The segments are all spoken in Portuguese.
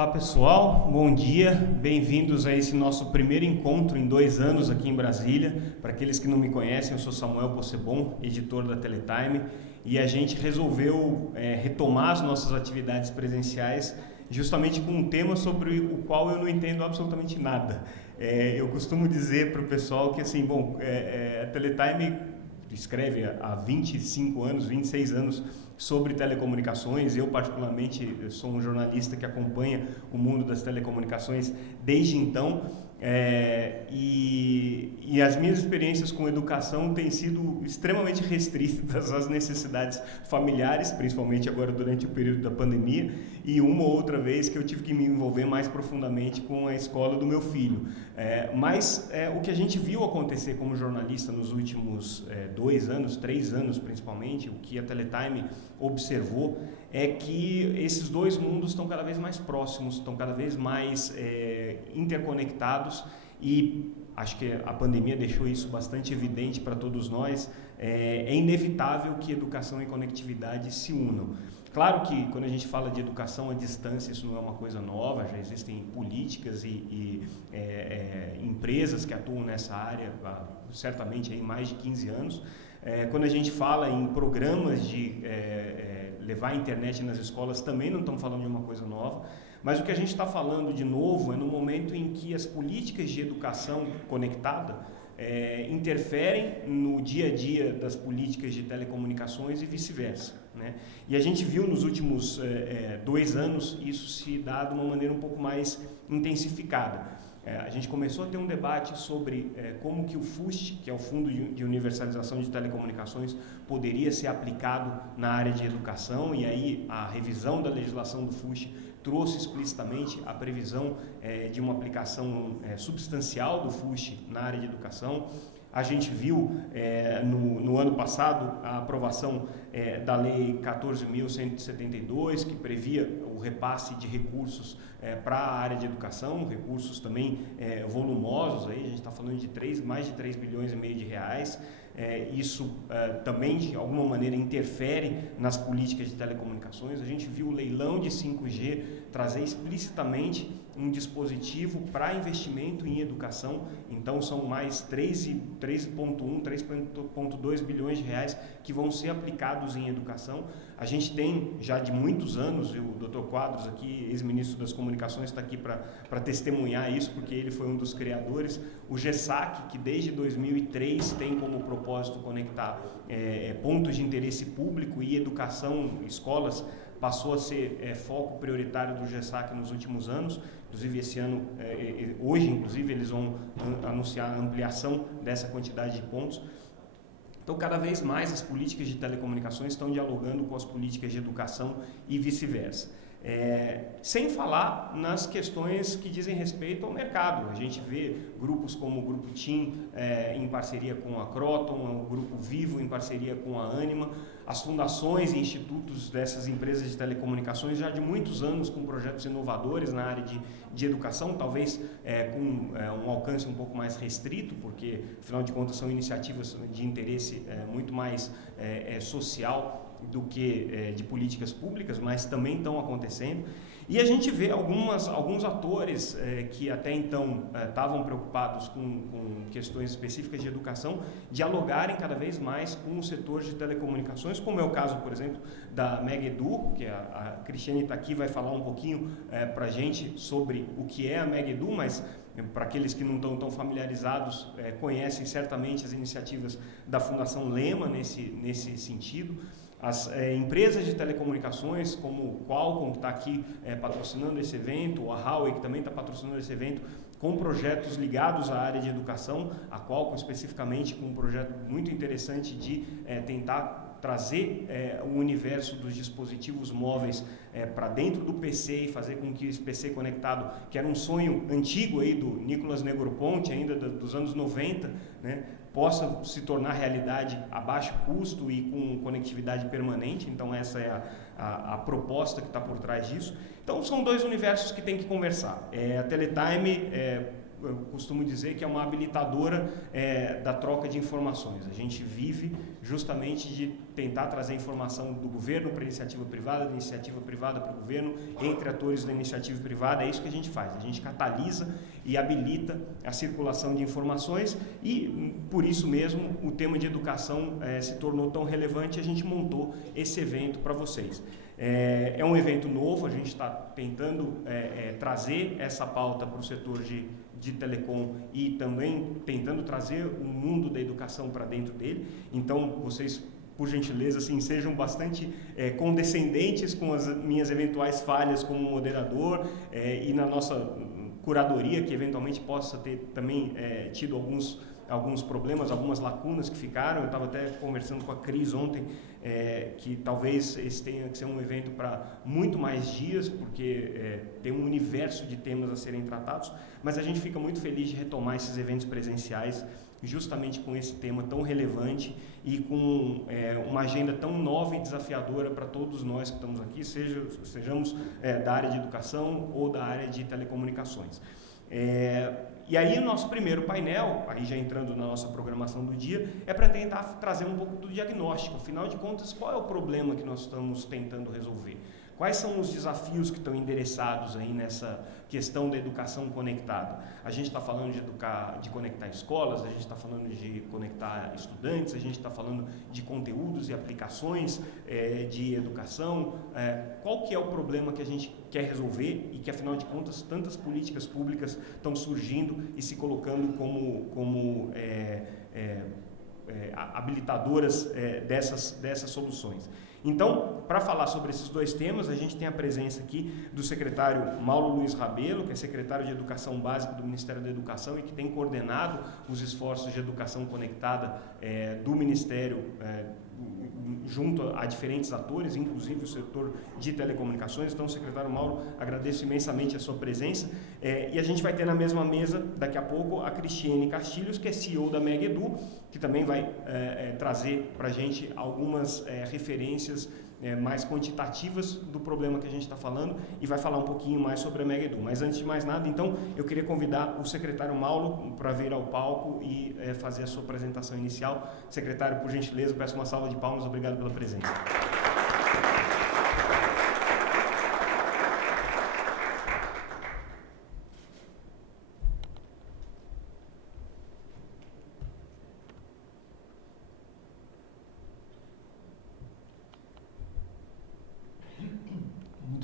Olá pessoal, bom dia, bem-vindos a esse nosso primeiro encontro em 2 anos aqui em Brasília. Para aqueles que não me conhecem, eu sou Samuel Possebon, editor da Teletime, e a gente resolveu retomar as nossas atividades presenciais justamente com um tema sobre o qual eu não entendo absolutamente nada. Eu costumo dizer para o pessoal que assim, a Teletime escreve há 25 anos, 26 anos sobre telecomunicações. Eu, particularmente, sou um jornalista que acompanha o mundo das telecomunicações desde então, e as minhas experiências com educação têm sido extremamente restritas às necessidades familiares, principalmente agora durante o período da pandemia, e uma ou outra vez que eu tive que me envolver mais profundamente com a escola do meu filho. Mas o que a gente viu acontecer como jornalista nos últimos 2 anos, 3 anos principalmente, o que a Teletime observou é que esses dois mundos estão cada vez mais próximos, estão cada vez mais interconectados, e acho que a pandemia deixou isso bastante evidente para todos nós. É inevitável que educação e conectividade se unam. Claro que quando a gente fala de educação à distância, isso não é uma coisa nova, já existem políticas e empresas que atuam nessa área há certamente aí mais de 15 anos. Quando a gente fala em programas de levar a internet nas escolas, também não estamos falando de uma coisa nova, mas o que a gente está falando de novo é no momento em que as políticas de educação conectada interferem no dia a dia das políticas de telecomunicações e vice-versa, né? E a gente viu nos últimos 2 anos isso se dar de uma maneira um pouco mais intensificada. A gente começou a ter um debate sobre como que o FUST, que é o Fundo de Universalização de Telecomunicações, poderia ser aplicado na área de educação, e aí a revisão da legislação do FUST trouxe explicitamente a previsão de uma aplicação substancial do FUST na área de educação. A gente viu no ano passado a aprovação da Lei 14.172, que previa o repasse de recursos para a área de educação, recursos também volumosos, aí a gente está falando de mais de 3 bilhões e meio de reais. Isso também de alguma maneira interfere nas políticas de telecomunicações. A gente viu o leilão de 5G trazer explicitamente um dispositivo para investimento em educação, então são mais 3,2 bilhões de reais que vão ser aplicados em educação. A gente tem já de muitos anos, e o Dr. Quadros aqui, ex-ministro das Comunicações, está aqui para testemunhar isso, porque ele foi um dos criadores, o GESAC, que desde 2003 tem como propósito conectar pontos de interesse público e educação, escolas, passou a ser foco prioritário do GESAC nos últimos anos. Inclusive esse ano, hoje inclusive eles vão anunciar a ampliação dessa quantidade de pontos. Então cada vez mais as políticas de telecomunicações estão dialogando com as políticas de educação e vice-versa. Sem falar nas questões que dizem respeito ao mercado. A gente vê grupos como o Grupo TIM em parceria com a Croton, o Grupo Vivo em parceria com a Anima, as fundações e institutos dessas empresas de telecomunicações já de muitos anos com projetos inovadores na área de educação, talvez com um alcance um pouco mais restrito, porque afinal de contas são iniciativas de interesse muito mais social do que de políticas públicas, mas também estão acontecendo. E a gente vê alguns atores que até então estavam preocupados com questões específicas de educação dialogarem cada vez mais com o setor de telecomunicações, como é o caso, por exemplo, da Mega Edu, que a Cristiane está aqui, vai falar um pouquinho para a gente sobre o que é a Mega Edu, mas para aqueles que não estão tão familiarizados, conhecem certamente as iniciativas da Fundação Lema nesse sentido. As empresas de telecomunicações, como o Qualcomm, que está aqui patrocinando esse evento, a Huawei, que também está patrocinando esse evento, com projetos ligados à área de educação, a Qualcomm especificamente com um projeto muito interessante de tentar trazer o universo dos dispositivos móveis para dentro do PC e fazer com que esse PC conectado, que era um sonho antigo aí do Nicolas Negroponte, ainda dos anos 90, né, possa se tornar realidade a baixo custo e com conectividade permanente. Então essa é a proposta que está por trás disso. Então são dois universos que tem que conversar. A Teletime eu costumo dizer que é uma habilitadora da troca de informações. A gente vive justamente de tentar trazer informação do governo para a iniciativa privada, da iniciativa privada para o governo, entre atores da iniciativa privada. É isso que a gente faz. A gente catalisa e habilita a circulação de informações e, por isso mesmo, o tema de educação se tornou tão relevante e a gente montou esse evento para vocês. É um evento novo, a gente está tentando trazer essa pauta para o setor de telecom e também tentando trazer o mundo da educação para dentro dele. Então, vocês, por gentileza, assim, sejam bastante condescendentes com as minhas eventuais falhas como moderador e na nossa curadoria, que eventualmente possa ter também tido alguns problemas, algumas lacunas que ficaram. Eu estava até conversando com a Cris ontem, que talvez esse tenha que ser um evento para muito mais dias, porque tem um universo de temas a serem tratados, mas a gente fica muito feliz de retomar esses eventos presenciais, justamente com esse tema tão relevante e com uma agenda tão nova e desafiadora para todos nós que estamos aqui, sejamos da área de educação ou da área de telecomunicações. E aí o nosso primeiro painel, aí já entrando na nossa programação do dia, é para tentar trazer um pouco do diagnóstico. Afinal de contas, qual é o problema que nós estamos tentando resolver? Quais são os desafios que estão endereçados aí nessa questão da educação conectada? A gente está falando de conectar escolas, a gente está falando de conectar estudantes, a gente está falando de conteúdos e aplicações de educação. Qual que é o problema que a gente quer resolver e que, afinal de contas, tantas políticas públicas estão surgindo e se colocando como habilitadoras dessas soluções? Então, para falar sobre esses dois temas, a gente tem a presença aqui do secretário Mauro Luiz Rabelo, que é secretário de Educação Básica do Ministério da Educação e que tem coordenado os esforços de educação conectada do Ministério junto a diferentes atores, inclusive o setor de telecomunicações. Então, secretário Mauro, agradeço imensamente a sua presença. E a gente vai ter na mesma mesa, daqui a pouco, a Cristiane Castilhos, que é CEO da Mega Edu, que também vai trazer para a gente algumas referências mais quantitativas do problema que a gente está falando e vai falar um pouquinho mais sobre a Mega Edu. Mas antes de mais nada, então, eu queria convidar o secretário Mauro para vir ao palco e fazer a sua apresentação inicial. Secretário, por gentileza, peço uma salva de palmas. Obrigado pela presença.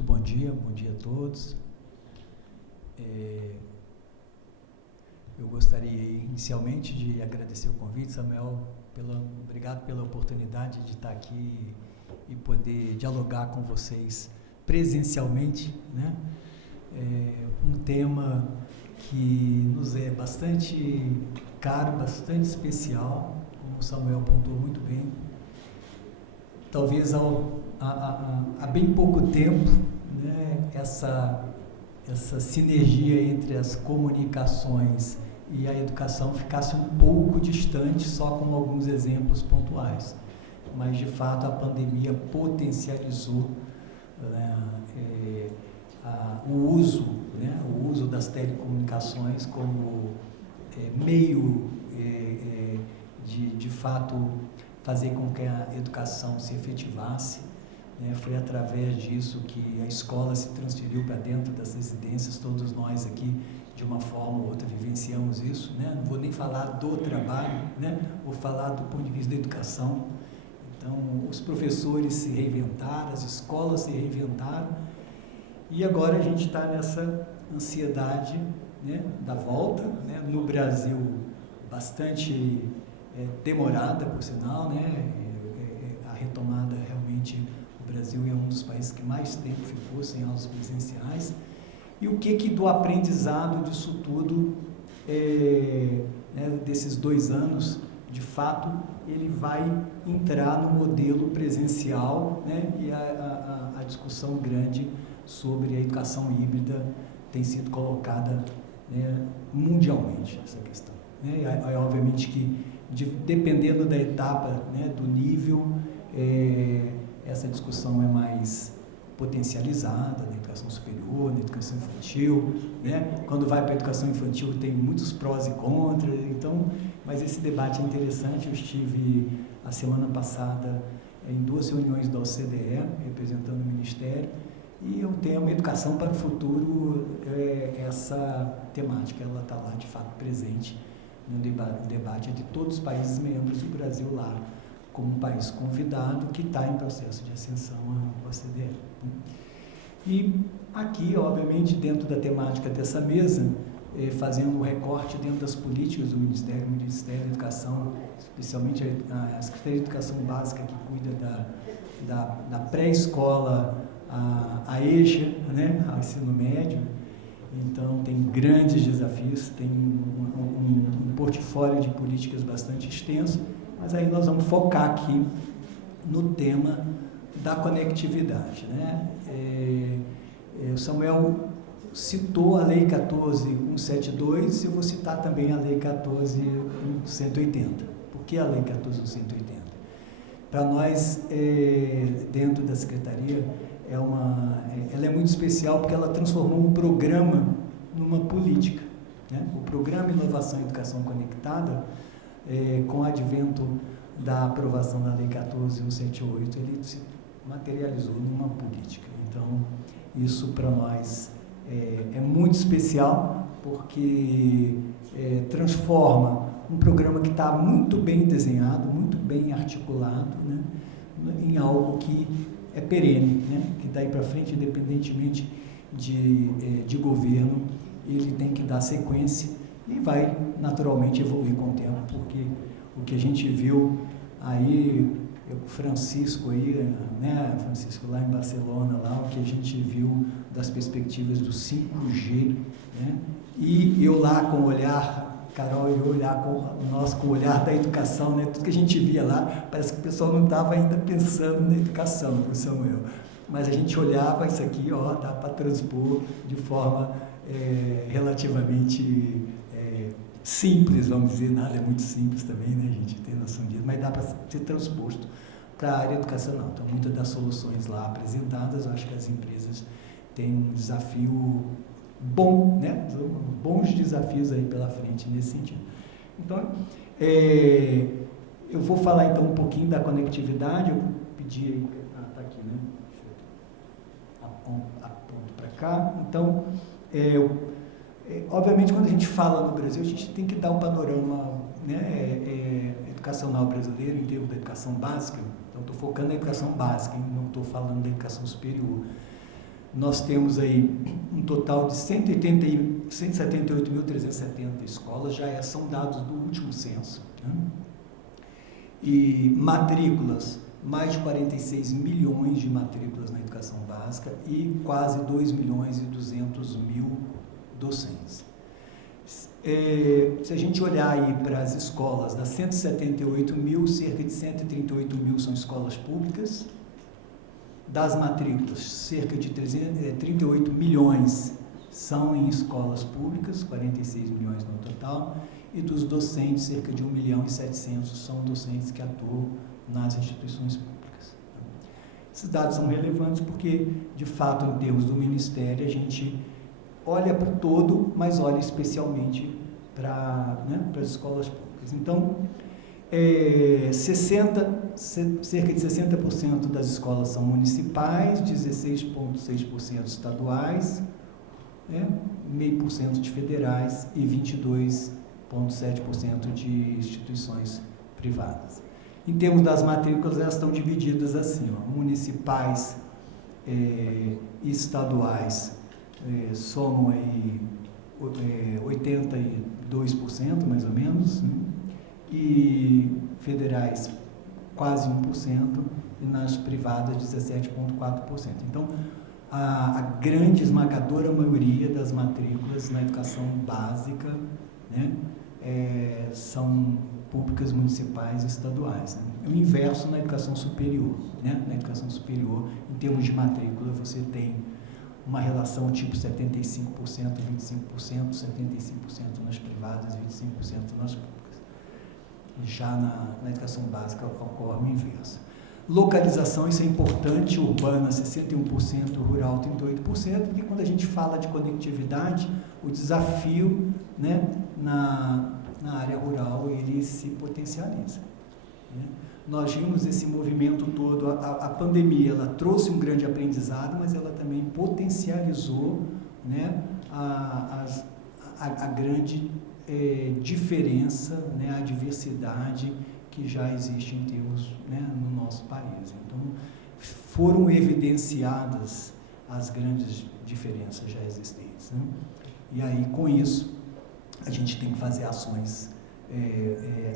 Bom dia a todos. Eu gostaria inicialmente de agradecer o convite, Samuel, obrigado pela oportunidade de estar aqui e poder dialogar com vocês presencialmente, né? Um tema que nos é bastante caro, bastante especial, como o Samuel pontuou muito bem. Talvez há bem pouco tempo, né, essa sinergia entre as comunicações e a educação ficasse um pouco distante, só com alguns exemplos pontuais. Mas, de fato, a pandemia potencializou, né, o uso das telecomunicações como meio de fato, fazer com que a educação se efetivasse. Foi através disso que a escola se transferiu para dentro das residências. Todos nós aqui, de uma forma ou outra, vivenciamos isso, né? Não vou nem falar do trabalho, né? Vou falar do ponto de vista da educação. Então, os professores se reinventaram, as escolas se reinventaram, e agora a gente está nessa ansiedade, né, da volta, né? No Brasil, bastante demorada, por sinal, né? A retomada realmente... O Brasil é um dos países que mais tempo ficou sem aulas presenciais. E o que do aprendizado disso tudo, desses 2 anos, de fato, ele vai entrar no modelo presencial, né? E a discussão grande sobre a educação híbrida tem sido colocada, né, mundialmente, essa questão. Né? Obviamente que, dependendo da etapa, né, do nível, essa discussão é mais potencializada na educação superior, na educação infantil, né? Quando vai para a educação infantil tem muitos prós e contras, então, mas esse debate é interessante. Eu estive a semana passada em 2 reuniões da OCDE, representando o Ministério, e o tema Educação para o Futuro, essa temática, ela está lá de fato presente no debate de todos os países membros, e o Brasil lá como um país convidado que está em processo de ascensão à OCDE. E aqui, obviamente, dentro da temática dessa mesa, fazendo um recorte dentro das políticas do Ministério da Educação, especialmente a Secretaria de Educação Básica, que cuida da pré-escola à EJA, né, ao ensino médio. Então, tem grandes desafios, tem um portfólio de políticas bastante extenso, mas aí nós vamos focar aqui no tema da conectividade, né? O Samuel citou a Lei 14.172, eu vou citar também a Lei 14.180. Por que a Lei 14.180? Para nós, dentro da Secretaria, ela é muito especial porque ela transformou um programa numa política, né? O Programa Inovação e Educação Conectada, com o advento da aprovação da Lei 14.178, ele se materializou numa política. Então, isso para nós é muito especial, porque transforma um programa que está muito bem desenhado, muito bem articulado, né, em algo que é perene, né, que daí para frente, independentemente de governo, ele tem que dar sequência e vai naturalmente evoluir com o tempo, porque o que a gente viu aí, Francisco aí, né, Francisco lá em Barcelona, lá, o que a gente viu das perspectivas do 5G, né, e eu lá com o olhar, Carol, e eu olhar com o olhar da educação, né, tudo que a gente via lá, parece que o pessoal não estava ainda pensando na educação, Samuel, mas a gente olhava isso aqui, ó, dá para transpor de forma relativamente simples, vamos dizer, nada é muito simples também, né, a gente tem noção disso, mas dá para ser transposto para a área educacional. Então, muitas das soluções lá apresentadas, eu acho que as empresas têm um desafio bom, né, bons desafios aí pela frente nesse sentido. Então, eu vou falar então um pouquinho da conectividade, eu pedi, está aqui, né, aponto para cá, então, obviamente, quando a gente fala no Brasil, a gente tem que dar um panorama, né, educacional brasileiro em termos da educação básica. Então, estou focando na educação básica, não estou falando da educação superior. Nós temos aí um total de 178.370 escolas, já são dados do último censo, né? E matrículas, mais de 46 milhões de matrículas na educação básica e quase 2.200.000 docentes. Se a gente olhar aí para as escolas, das 178 mil, cerca de 138 mil são escolas públicas. Das matrículas, cerca de 38 milhões são em escolas públicas, 46 milhões no total. E dos docentes, cerca de 1.700.000 são docentes que atuam nas instituições públicas. Esses dados são relevantes porque, de fato, em termos do Ministério, a gente olha para o todo, mas olha especialmente para, né, as escolas públicas. Então, cerca de 60% das escolas são municipais, 16,6% estaduais, né, 0,5% de federais e 22,7% de instituições privadas. Em termos das matrículas, elas estão divididas assim, ó, municipais e estaduais somam aí 82% mais ou menos, né? E federais quase 1% e nas privadas 17,4%. Então, a grande esmagadora maioria das matrículas na educação básica, né, são públicas, municipais e estaduais, né? O inverso na educação superior, né? Na educação superior, em termos de matrícula, você tem uma relação tipo 75%, 25%, 75% nas privadas, 25% nas públicas. Já na educação básica ocorre o inverso. Localização, isso é importante, urbana 61%, rural 38%, porque quando a gente fala de conectividade, o desafio, né, na área rural, ele se potencializa, né? Nós vimos esse movimento todo, a pandemia, ela trouxe um grande aprendizado, mas ela também potencializou, né, a grande diferença, né, a diversidade que já existe em termos, né, no nosso país. Então, foram evidenciadas as grandes diferenças já existentes, né? E aí, com isso, a gente tem que fazer ações,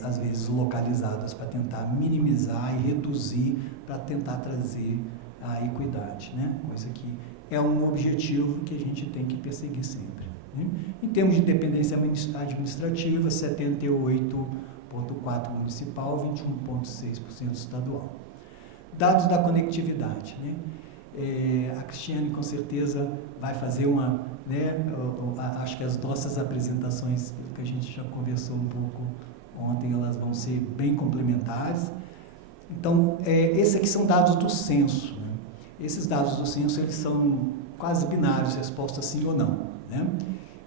às vezes, localizadas para tentar minimizar e reduzir, para tentar trazer a equidade, né? Coisa que é um objetivo que a gente tem que perseguir sempre, né? Em termos de independência administrativa, 78,4% municipal, 21,6% estadual. Dados da conectividade, né? A Cristiane com certeza vai fazer uma, né, acho que as nossas apresentações, que a gente já conversou um pouco ontem, elas vão ser bem complementares. Então, esses aqui são dados do censo, né? Esses dados do censo, eles são quase binários, resposta sim ou não, né?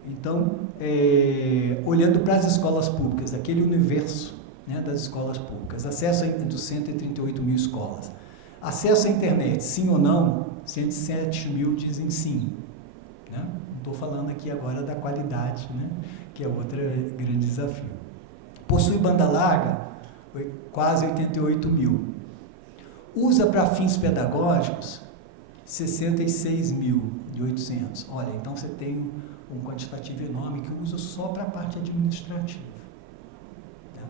Então, olhando para as escolas públicas, aquele universo, né, das escolas públicas, acesso dos 138 mil escolas, acesso à internet, sim ou não, 107 mil dizem sim, né? Não estou falando aqui agora da qualidade, né, que é outro grande desafio. Possui banda larga, quase 88 mil. Usa para fins pedagógicos, 66.800. Olha, então você tem um quantitativo enorme que usa só para a parte administrativa, né?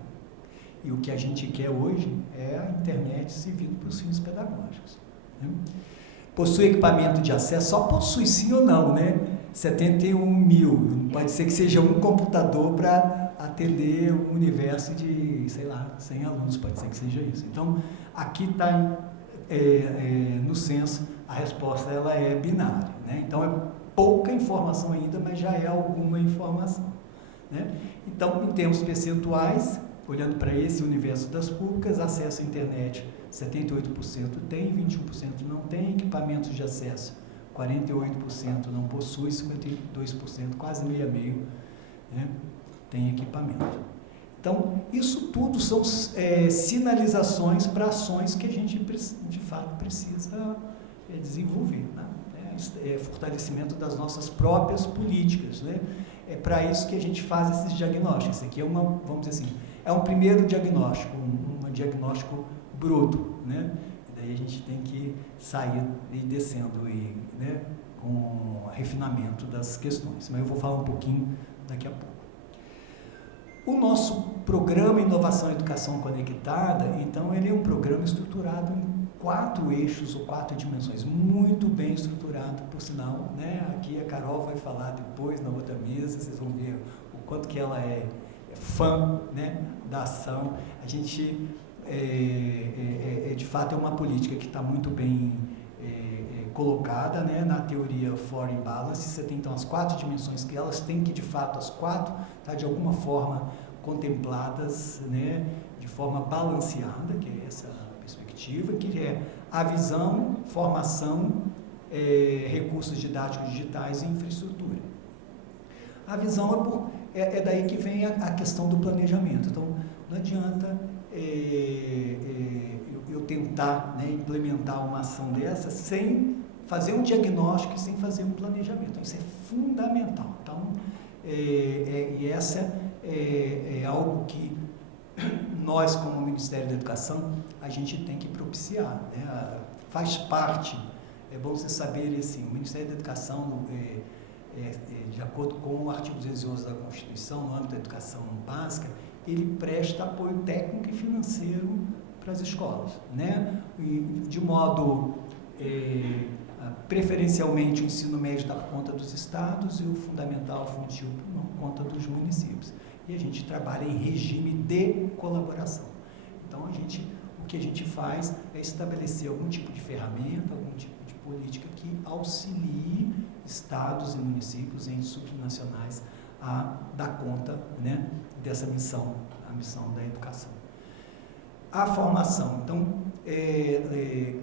E o que a gente quer hoje é a internet servindo para os fins pedagógicos, né? Possui equipamento de acesso, só possui sim ou não, né? 71 mil, pode ser que seja um computador para atender um universo de, sei lá, 100 alunos, pode ser que seja isso. Então, aqui está, no censo, a resposta ela é binária, né? Então, é pouca informação ainda, mas já é alguma informação, né? Então, em termos percentuais, olhando para esse universo das públicas, acesso à internet, 78% tem, 21% não tem, equipamentos de acesso, 48% não possui, 52%, quase meio, né, tem equipamento. Então, isso tudo são sinalizações para ações que a gente, de fato, precisa desenvolver, né? Fortalecimento das nossas próprias políticas, né? É para isso que a gente faz esses diagnósticos. Isso aqui é vamos dizer assim, é um primeiro diagnóstico, um diagnóstico bruto, né? E daí a gente tem que sair e descendo né, com refinamento das questões. Mas eu vou falar um pouquinho daqui a pouco. O nosso programa Inovação e Educação Conectada, então, ele é um programa estruturado em 4 eixos ou 4 dimensões, muito bem estruturado, por sinal, né? Aqui a Carol vai falar depois, na outra mesa, vocês vão ver o quanto que ela é fã, né, da ação. A gente, de fato, é uma política que está muito bem colocada, né, na teoria Foreign Balance. Você tem, então, as 4 dimensões que elas têm que, de fato, as 4, tá, de alguma forma, contempladas, né, de forma balanceada, que é essa perspectiva, que é a visão, formação, recursos didáticos digitais e infraestrutura. A visão é daí que vem a questão do planejamento. Então, não adianta eu tentar, né, implementar uma ação dessa sem fazer um diagnóstico e sem fazer um planejamento. Isso é fundamental. Então, e essa é algo que nós, como Ministério da Educação, a gente tem que propiciar, né? Faz parte, é bom vocês saberem assim, o Ministério da Educação, de acordo com o artigo 211 da Constituição, no âmbito da educação básica, ele presta apoio técnico e financeiro para as escolas, né? E, de modo, preferencialmente, o ensino médio dá conta dos estados e o fundamental, funtil, por conta dos municípios. E a gente trabalha em regime de colaboração. Então, o que a gente faz é estabelecer algum tipo de ferramenta, algum tipo de política que auxilie estados e municípios, entes subnacionais, a dar conta, né, dessa missão, a missão da educação. A formação. Então,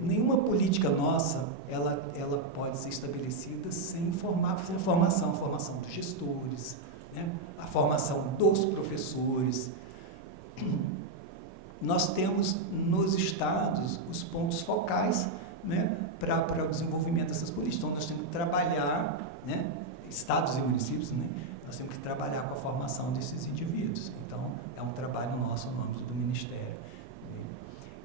nenhuma política nossa, ela pode ser estabelecida sem formação dos gestores, né? A formação dos professores. Nós temos nos estados os pontos focais, né, para o desenvolvimento dessas políticas. Então, nós temos que trabalhar, né, estados e municípios, né, nós temos que trabalhar com a formação desses indivíduos. Então, é um trabalho nosso no âmbito do Ministério.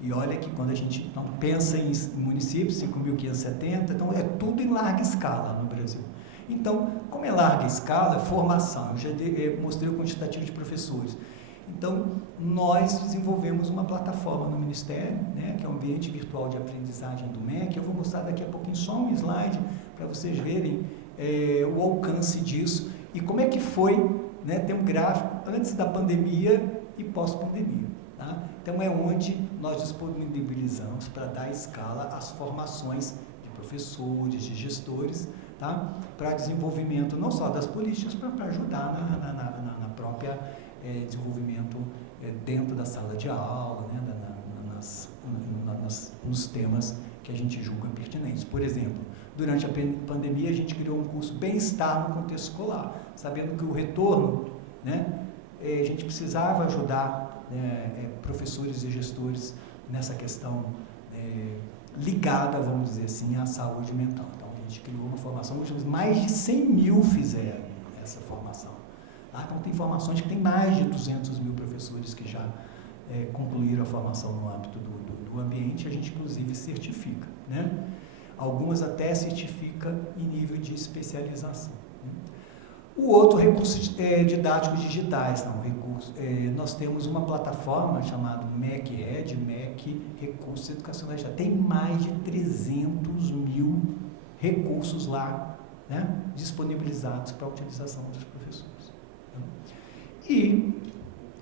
E olha que quando a gente pensa em municípios, 5.570, então é tudo em larga escala no Brasil. Então, como é larga escala, formação, eu já mostrei o quantitativo de professores. Então, nós desenvolvemos uma plataforma no Ministério, né, que é o Ambiente Virtual de Aprendizagem do MEC. Eu vou mostrar daqui a pouquinho só um slide para vocês verem o alcance disso e como é que foi, né, tem um gráfico antes da pandemia e pós-pandemia. Tá? Então, é onde nós disponibilizamos para dar escala às formações de professores, de gestores, tá? Para desenvolvimento não só das políticas, para ajudar na própria desenvolvimento dentro da sala de aula, né? Nos temas que a gente julga pertinentes. Por exemplo, durante a pandemia, a gente criou um curso Bem-Estar no Contexto Escolar, sabendo que o retorno, né, a gente precisava ajudar professores e gestores nessa questão ligada, vamos dizer assim, à saúde mental. Então, a gente criou uma formação, mais de 100 mil fizeram essa formação. Tá? Então, tem formações que tem mais de 200 mil professores que já concluíram a formação no âmbito do ambiente, a gente, inclusive, certifica. Né? Algumas até certifica em nível de especialização. Né? O outro, recursos didáticos digitais. Não, nós temos uma plataforma chamada MEC-RED, MEC Recursos Educacionais Digitais. Tem mais de 300 mil recursos lá, né, disponibilizados para a utilização dos professores. E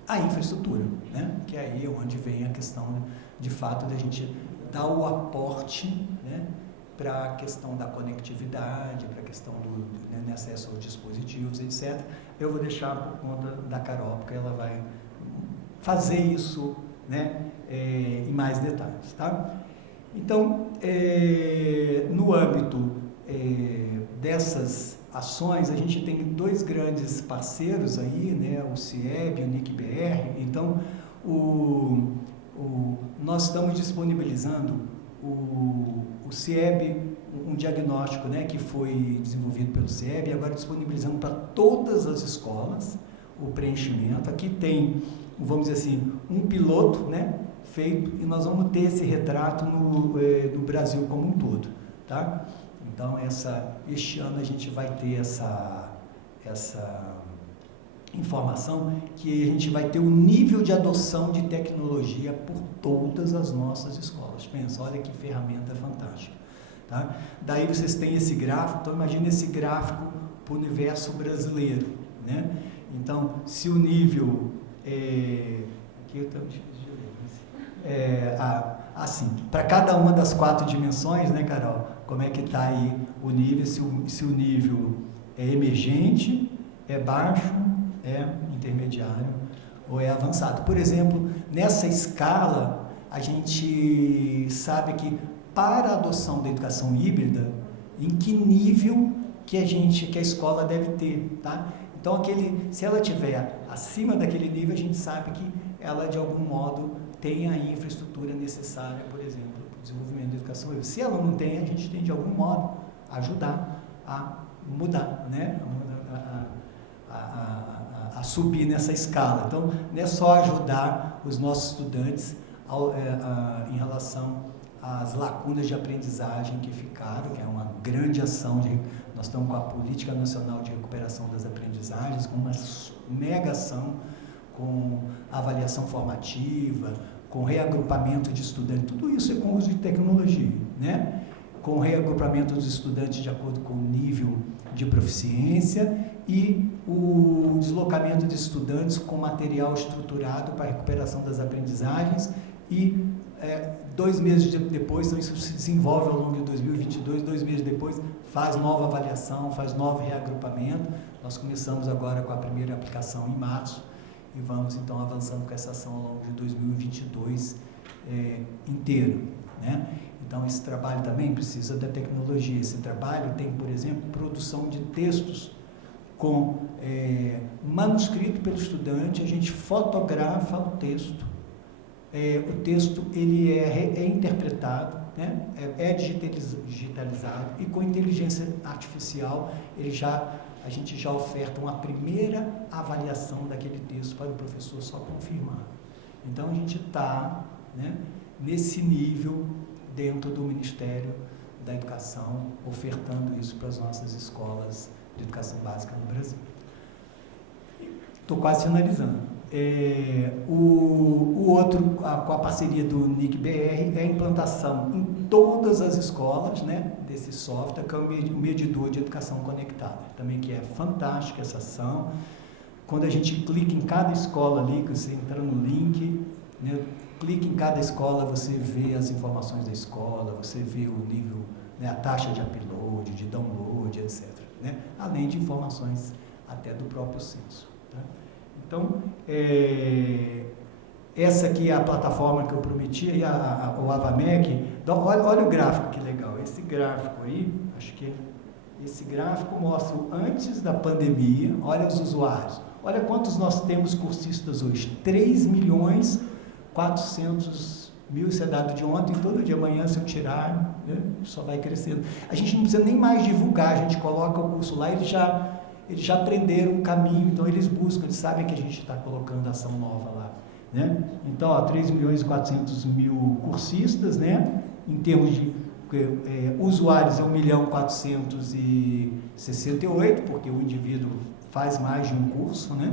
a infraestrutura, né, que aí é onde vem a questão, de fato, da gente dar o aporte, né, para a questão da conectividade, para a questão do acesso aos dispositivos, etc. Eu vou deixar por conta da Carol, porque ela vai fazer isso, né, em mais detalhes. Tá? Então, no âmbito dessas ações, a gente tem dois grandes parceiros aí, né, o CIEB e o NIC-BR. Então, nós estamos disponibilizando o CIEB, um diagnóstico, né, que foi desenvolvido pelo CIEB, e agora disponibilizando para todas as escolas o preenchimento. Aqui tem, vamos dizer assim, um piloto, né, feito, e nós vamos ter esse retrato no Brasil como um todo. Tá? Então, este ano a gente vai ter essa informação, que a gente vai ter o nível de adoção de tecnologia por todas as nossas escolas. Pensa, olha que ferramenta fantástica. Tá? Daí vocês têm esse gráfico, então imagina esse gráfico para o universo brasileiro. Né? Então, se o nível... aqui eu estou assim, para cada uma das 4 dimensões, né, Carol? Como é que está aí o nível, se o nível é emergente, é baixo, é intermediário ou é avançado. Por exemplo, nessa escala, a gente sabe que para a adoção da educação híbrida, em que nível que a escola deve ter, tá? Então, se ela estiver acima daquele nível, a gente sabe que ela, de algum modo, tem a infraestrutura necessária, por exemplo, para o desenvolvimento da educação híbrida. Se ela não tem, a gente tem, de algum modo, ajudar a mudar, né? A subir nessa escala. Então, não é só ajudar os nossos estudantes em relação às lacunas de aprendizagem que ficaram, que é uma grande ação. Nós estamos com a Política Nacional de Recuperação das Aprendizagens, com uma mega ação, com avaliação formativa, com reagrupamento de estudantes, tudo isso é com uso de tecnologia, né? Com reagrupamento dos estudantes de acordo com o nível de proficiência e o deslocamento de estudantes com material estruturado para a recuperação das aprendizagens e 2 meses depois, então isso se desenvolve ao longo de 2022, 2 meses depois faz nova avaliação, faz novo reagrupamento. Nós começamos agora com a primeira aplicação em março e vamos então avançando com essa ação ao longo de 2022 inteiro, né? Então, esse trabalho também precisa da tecnologia. Esse trabalho tem, por exemplo, produção de textos com manuscrito pelo estudante, a gente fotografa o texto ele é interpretado, né? é digitalizado, e com inteligência artificial a gente já oferta uma primeira avaliação daquele texto para o professor só confirmar. Então, a gente está, né, nesse nível dentro do Ministério da Educação, ofertando isso para as nossas escolas de educação básica no Brasil. Estou quase finalizando. O outro, com a parceria do NIC-BR, é a implantação em todas as escolas, né, desse software, que é o medidor de educação conectada. Também que é fantástica essa ação. Quando a gente clica em cada escola ali, que você entra no link, né, clica em cada escola, você vê as informações da escola, você vê o nível, né, a taxa de upload, de download, etc., né, além de informações até do próprio censo. Tá? Então, essa aqui é a plataforma que eu prometi, o AvaMec. Olha o gráfico, que legal. Esse gráfico aí, acho que esse gráfico mostra antes da pandemia. Olha os usuários. Olha quantos nós temos cursistas hoje. 3.400.000, isso é dado de ontem, todo dia amanhã, se eu tirar, né, só vai crescendo. A gente não precisa nem mais divulgar, a gente coloca o curso lá, eles já aprenderam um caminho, então eles buscam, eles sabem que a gente está colocando ação nova lá, né? Então, 3.400.000 cursistas, né? Em termos de usuários, 1.468.000, porque o indivíduo faz mais de um curso, né?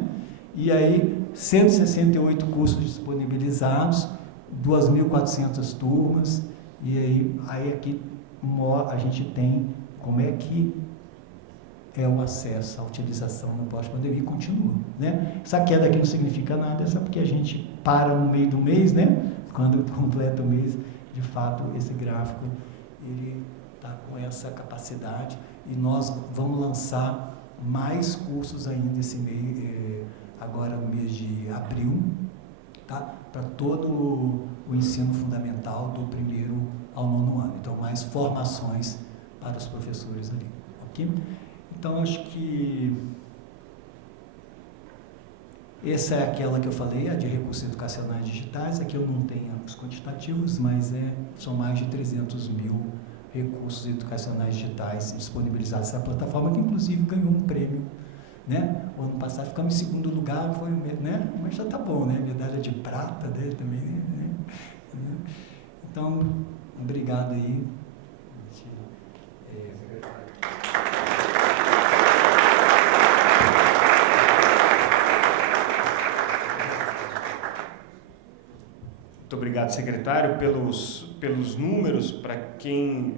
E aí, 168 cursos disponibilizados, 2.400 turmas, e aí aqui a gente tem como é que é o acesso à utilização no pós-pandemia e continua, né? Essa queda aqui não significa nada, é só porque a gente para no meio do mês, né? Quando completa o mês, de fato, esse gráfico, ele está com essa capacidade, e nós vamos lançar mais cursos ainda esse mês, agora no mês de abril, tá? Para todo o ensino fundamental do 1º ao 9º ano. Então, mais formações para os professores ali, ok? Então, acho que essa é aquela que eu falei, a de recursos educacionais digitais. Aqui eu não tenho os quantitativos, mas são mais de 300.000 recursos educacionais digitais disponibilizados nessa plataforma, que inclusive ganhou um prêmio, né? O ano passado ficamos em segundo lugar, foi, né? Mas já está bom, né? Medalha de prata dele também, né? Então, obrigado aí. Muito obrigado, secretário, pelos números. Para quem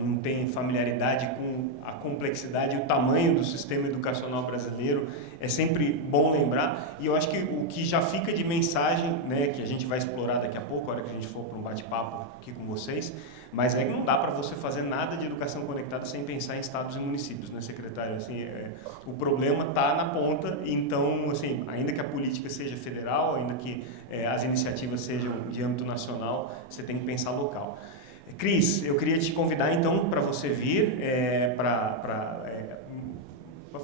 não tem familiaridade com a complexidade e o tamanho do sistema educacional brasileiro, é sempre bom lembrar. E eu acho que o que já fica de mensagem, né, que a gente vai explorar daqui a pouco, a hora que a gente for para um bate-papo aqui com vocês, mas é que não dá para você fazer nada de educação conectada sem pensar em estados e municípios, né, secretário? Assim, o problema está na ponta, então, assim, ainda que a política seja federal, ainda que as iniciativas sejam de âmbito nacional, você tem que pensar local. Cris, eu queria te convidar, então, para você vir para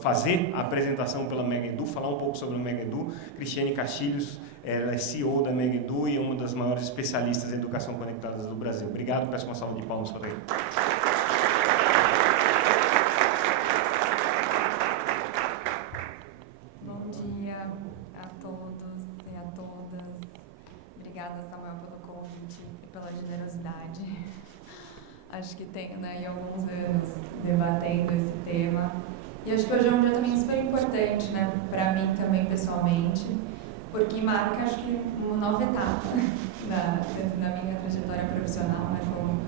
fazer a apresentação pela Megaedu, falar um pouco sobre a Megaedu. Cristiane Castilhos, ela é CEO da Megaedu e é uma das maiores especialistas em educação conectada do Brasil. Obrigado, peço uma salva de palmas para ele. Bom dia a todos e a todas. Obrigada, Samuel, pelo convite e pela generosidade. Acho que tenho, né, alguns anos debatendo esse tema. E acho que hoje é um dia também super importante, né, para mim também pessoalmente, porque marca, acho que, uma nova etapa dentro da minha trajetória profissional, né, como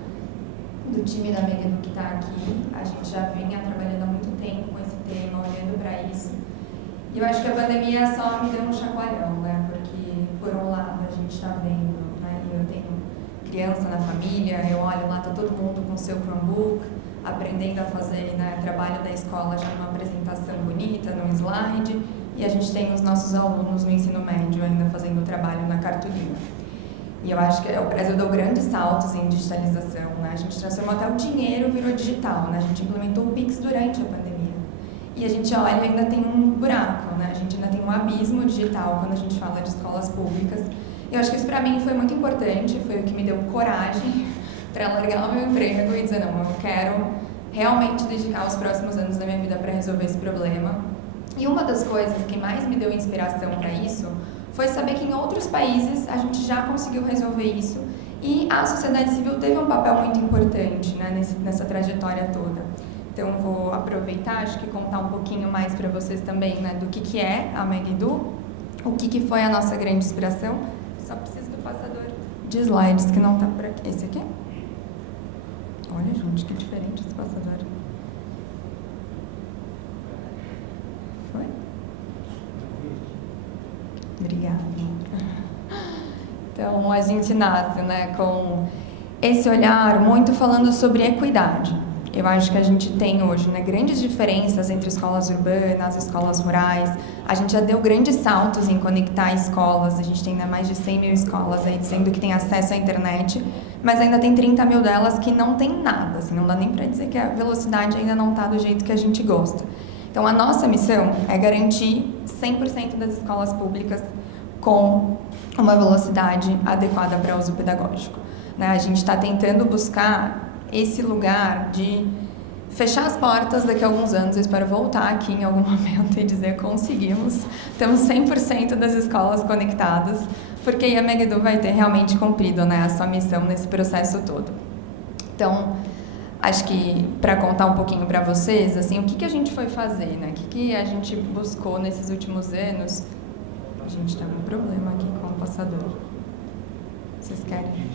do time da Megaedu que está aqui. A gente já vinha trabalhando há muito tempo com esse tema, olhando para isso. E eu acho que a pandemia só me deu um chacoalhão, né, porque, por um lado, a gente está vendo, né, eu tenho criança na família, eu olho lá, está todo mundo com o seu Chromebook, aprendendo a fazer, né, trabalho da escola já numa apresentação bonita, num slide, e a gente tem os nossos alunos no ensino médio ainda fazendo o trabalho na cartolina. E eu acho que o Brasil deu grandes saltos em digitalização, né? A gente transformou até o dinheiro, virou digital, né? A gente implementou o Pix durante a pandemia. E a gente olha, ainda tem um buraco, né? A gente ainda tem um abismo digital quando a gente fala de escolas públicas. E eu acho que isso para mim foi muito importante, foi o que me deu coragem para largar o meu emprego e dizer, não, eu quero realmente dedicar os próximos anos da minha vida para resolver esse problema. E uma das coisas que mais me deu inspiração para isso foi saber que em outros países a gente já conseguiu resolver isso e a sociedade civil teve um papel muito importante, né, nessa trajetória toda. Então vou aproveitar, acho que contar um pouquinho mais para vocês também, né, do que é a Megedu, o que foi a nossa grande inspiração. Só preciso do passador de slides que não está por aqui. Esse aqui? Olha, gente, que diferente esse passador. Foi? Obrigada. Então, a gente nasce, né, com esse olhar muito falando sobre equidade. Eu acho que a gente tem hoje, né, grandes diferenças entre escolas urbanas, escolas rurais. A gente já deu grandes saltos em conectar escolas. A gente tem, né, mais de 100 mil escolas aí dizendo que tem acesso à internet, mas ainda tem 30 mil delas que não tem nada. Assim, não dá nem para dizer que a velocidade ainda não está do jeito que a gente gosta. Então, a nossa missão é garantir 100% das escolas públicas com uma velocidade adequada para uso pedagógico, né? A gente está tentando buscar esse lugar de fechar as portas daqui a alguns anos. Eu espero voltar aqui em algum momento e dizer conseguimos, temos 100% das escolas conectadas, porque aí a Megedu vai ter realmente cumprido, né, a sua missão nesse processo todo. Então, acho que para contar um pouquinho para vocês, assim, o que a gente foi fazer, né? O que a gente buscou nesses últimos anos? A gente está com um problema aqui com o passador. Vocês querem?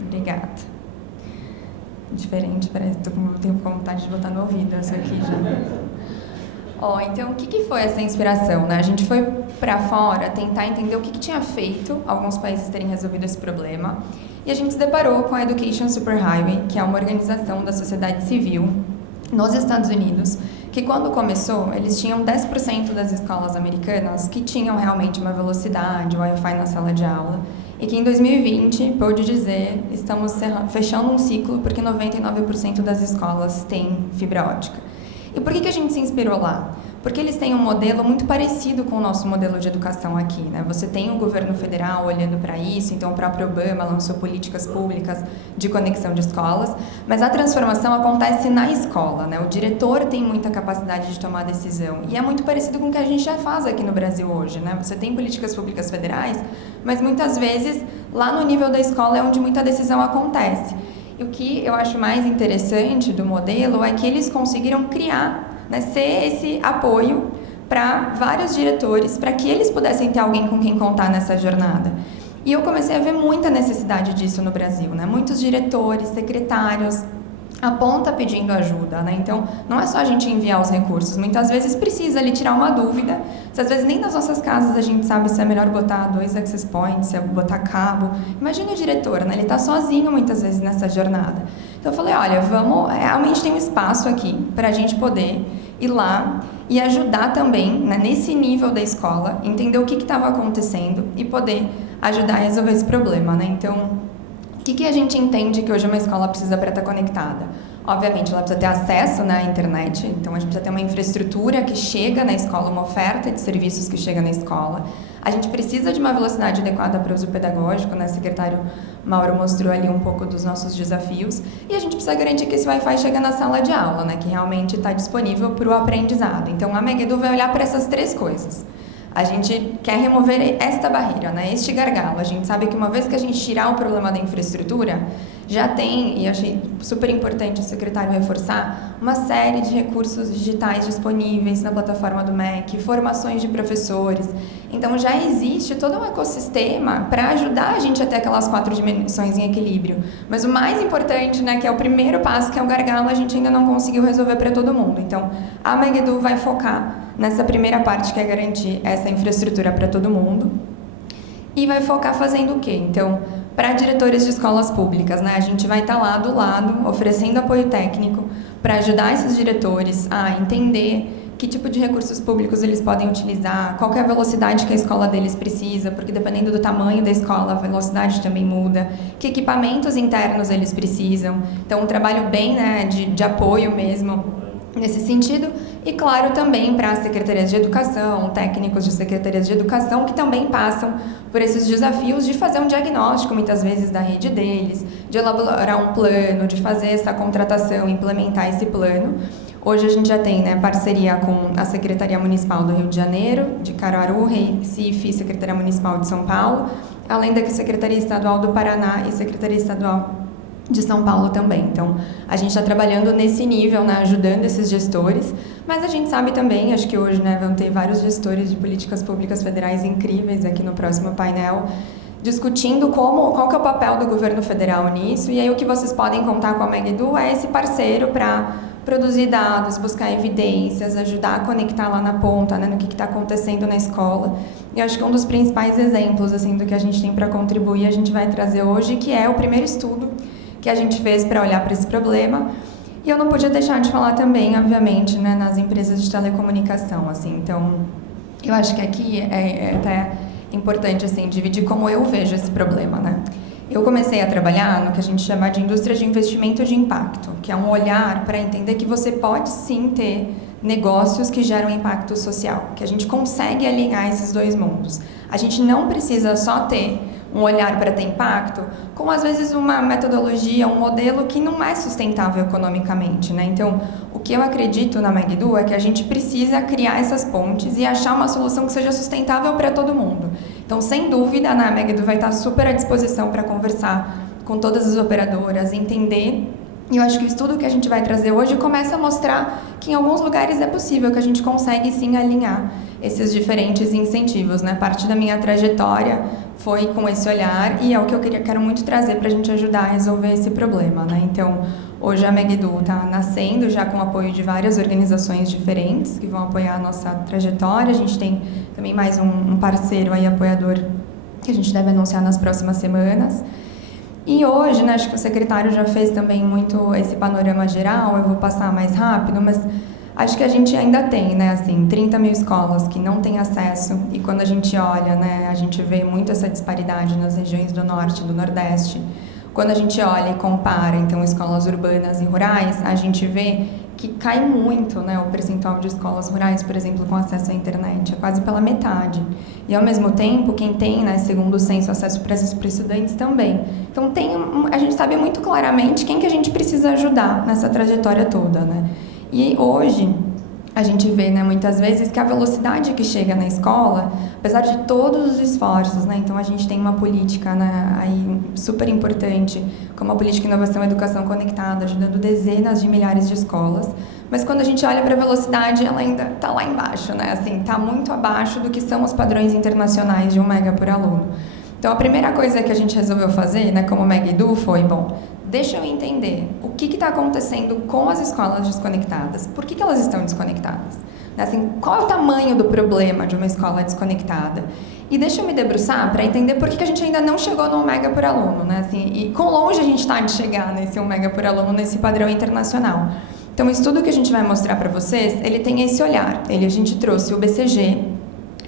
Obrigada. Diferente, parece que eu tenho vontade de botar no ouvido essa aqui já. Então, o que foi essa inspiração, né? A gente foi para fora tentar entender o que tinha feito alguns países terem resolvido esse problema, e a gente se deparou com a Education Superhighway, que é uma organização da sociedade civil nos Estados Unidos, que quando começou, eles tinham 10% das escolas americanas que tinham realmente uma velocidade, Wi-Fi na sala de aula, e que em 2020, pôde dizer, estamos fechando um ciclo porque 99% das escolas têm fibra ótica. E por que a gente se inspirou lá? Porque eles têm um modelo muito parecido com o nosso modelo de educação aqui, né? Você tem o governo federal olhando para isso, então o próprio Obama lançou políticas públicas de conexão de escolas, mas a transformação acontece na escola, né? O diretor tem muita capacidade de tomar decisão, e é muito parecido com o que a gente já faz aqui no Brasil hoje, né? Você tem políticas públicas federais, mas muitas vezes lá no nível da escola é onde muita decisão acontece. E o que eu acho mais interessante do modelo é que eles conseguiram criar, né, ser esse apoio para vários diretores, para que eles pudessem ter alguém com quem contar nessa jornada. E eu comecei a ver muita necessidade disso no Brasil, né? Muitos diretores, secretários apontam pedindo ajuda, né? Então, não é só a gente enviar os recursos, muitas vezes precisa ali tirar uma dúvida, às vezes nem nas nossas casas a gente sabe se é melhor botar 2 access points, se é botar cabo. Imagina o diretor, né? Ele está sozinho muitas vezes nessa jornada. Então eu falei, olha, realmente tem um espaço aqui para a gente poder ir lá e ajudar também, né, nesse nível da escola, entender o que estava acontecendo e poder ajudar a resolver esse problema, né? Então, o que a gente entende que hoje uma escola precisa para estar conectada? Obviamente, ela precisa ter acesso, né, à internet, então a gente precisa ter uma infraestrutura que chega na escola, uma oferta de serviços que chega na escola. A gente precisa de uma velocidade adequada para o uso pedagógico, né? O secretário Mauro mostrou ali um pouco dos nossos desafios. E a gente precisa garantir que esse Wi-Fi chega na sala de aula, né? Que realmente está disponível para o aprendizado. Então, a Megedu vai olhar para essas 3 coisas. A gente quer remover esta barreira, né? Este gargalo. A gente sabe que uma vez que a gente tirar o problema da infraestrutura, já tem, e achei super importante o secretário reforçar, uma série de recursos digitais disponíveis na plataforma do MEC, formações de professores. Então, já existe todo um ecossistema para ajudar a gente a ter aquelas 4 dimensões em equilíbrio. Mas o mais importante, né, que é o primeiro passo, que é o gargalo, a gente ainda não conseguiu resolver para todo mundo. Então, a Megedu vai focar nessa primeira parte, que é garantir essa infraestrutura para todo mundo. E vai focar fazendo o quê? Então, para diretores de escolas públicas, né, a gente vai estar lá do lado, oferecendo apoio técnico para ajudar esses diretores a entender que tipo de recursos públicos eles podem utilizar, qual que é a velocidade que a escola deles precisa, porque dependendo do tamanho da escola, a velocidade também muda, que equipamentos internos eles precisam. Então, um trabalho bem, né, de apoio mesmo nesse sentido. E, claro, também para as secretarias de educação, técnicos de secretarias de educação, que também passam por esses desafios de fazer um diagnóstico, muitas vezes, da rede deles, de elaborar um plano, de fazer essa contratação, implementar esse plano. Hoje a gente já tem, né, parceria com a Secretaria Municipal do Rio de Janeiro, de Caruaru, Recife e Secretaria Municipal de São Paulo, além da Secretaria Estadual do Paraná e Secretaria Estadual de São Paulo também. Então, a gente está trabalhando nesse nível, né, ajudando esses gestores, mas a gente sabe também, acho que hoje, né, vão ter vários gestores de políticas públicas federais incríveis aqui no próximo painel, discutindo qual que é o papel do governo federal nisso, e aí o que vocês podem contar com a MEG-EDU é esse parceiro para produzir dados, buscar evidências, ajudar a conectar lá na ponta, né, no que está acontecendo na escola. E eu acho que um dos principais exemplos assim, do que a gente tem para contribuir, a gente vai trazer hoje, que é o primeiro estudo que a gente fez para olhar para esse problema. E eu não podia deixar de falar também, obviamente, né, nas empresas de telecomunicação. Assim. Então, eu acho que aqui é até importante assim, dividir como eu vejo esse problema, né? Eu comecei a trabalhar no que a gente chama de indústria de investimento de impacto, que é um olhar para entender que você pode sim ter negócios que geram impacto social, que a gente consegue alinhar esses dois mundos. A gente não precisa só ter um olhar para ter impacto, com às vezes uma metodologia, um modelo que não é sustentável economicamente, né? Então, o que eu acredito na MEG-EDU é que a gente precisa criar essas pontes e achar uma solução que seja sustentável para todo mundo. Então, sem dúvida, a MEG-EDU vai estar super à disposição para conversar com todas as operadoras, entender. E eu acho que o estudo que a gente vai trazer hoje começa a mostrar que em alguns lugares é possível, que a gente consegue sim alinhar esses diferentes incentivos, né? Parte da minha trajetória foi com esse olhar e é o que eu quero muito trazer para a gente ajudar a resolver esse problema, né? Então, hoje a MEG-EDU está nascendo já com o apoio de várias organizações diferentes que vão apoiar a nossa trajetória. A gente tem também mais um parceiro aí, apoiador, que a gente deve anunciar nas próximas semanas. E hoje, né, acho que o secretário já fez também muito esse panorama geral, eu vou passar mais rápido, mas acho que a gente ainda tem, né, assim, 30 mil escolas que não têm acesso, e quando a gente olha, né, a gente vê muito essa disparidade nas regiões do Norte e do Nordeste. Quando a gente olha e compara, então, escolas urbanas e rurais, a gente vê que cai muito, né, o percentual de escolas rurais, por exemplo, com acesso à internet, é quase pela metade. E, ao mesmo tempo, quem tem, né, segundo o censo, acesso para estudantes também. Então, a gente sabe muito claramente quem que a gente precisa ajudar nessa trajetória toda, né? E hoje, a gente vê, né, muitas vezes que a velocidade que chega na escola, apesar de todos os esforços, né, então a gente tem uma política, né, aí super importante, como a política de inovação e educação conectada, ajudando dezenas de milhares de escolas, mas quando a gente olha para a velocidade, ela ainda está lá embaixo, né, assim, está muito abaixo do que são os padrões internacionais de 1 mega por aluno. Então, a primeira coisa que a gente resolveu fazer, né, como MEG-EDU, foi, bom, deixa eu entender o que está acontecendo com as escolas desconectadas, por que elas estão desconectadas? Assim, qual é o tamanho do problema de uma escola desconectada? E deixa eu me debruçar para entender por que a gente ainda não chegou no 1 mega por aluno, né? Assim, e quão longe a gente está de chegar nesse 1 mega por aluno, nesse padrão internacional. Então, o estudo que a gente vai mostrar para vocês, ele tem esse olhar. A gente trouxe o BCG,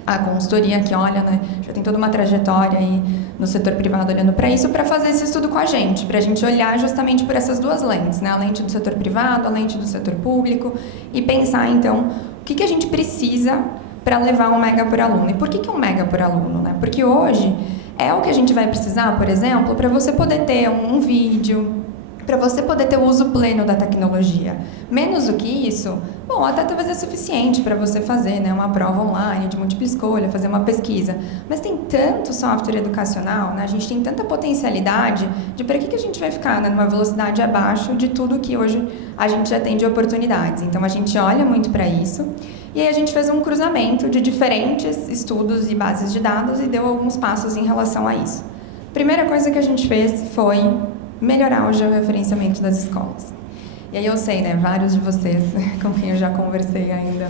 a consultoria que olha, né, já tem toda uma trajetória aí no setor privado olhando para isso, para fazer esse estudo com a gente, para a gente olhar justamente por essas duas lentes, né, a lente do setor privado, a lente do setor público, e pensar, então, o que a gente precisa para levar 1 mega por aluno. E por que 1 mega por aluno? Né? Porque hoje é o que a gente vai precisar, por exemplo, para você poder ter um vídeo, para você poder ter o uso pleno da tecnologia. Menos do que isso, bom, até talvez é suficiente para você fazer, né, uma prova online de múltipla escolha, fazer uma pesquisa. Mas tem tanto software educacional, né, a gente tem tanta potencialidade de para que a gente vai ficar, né, numa velocidade abaixo de tudo que hoje a gente já tem de oportunidades. Então, a gente olha muito para isso. E aí a gente fez um cruzamento de diferentes estudos e bases de dados e deu alguns passos em relação a isso. A primeira coisa que a gente fez foi melhorar o georreferenciamento das escolas. E aí eu sei, né, vários de vocês com quem eu já conversei ainda,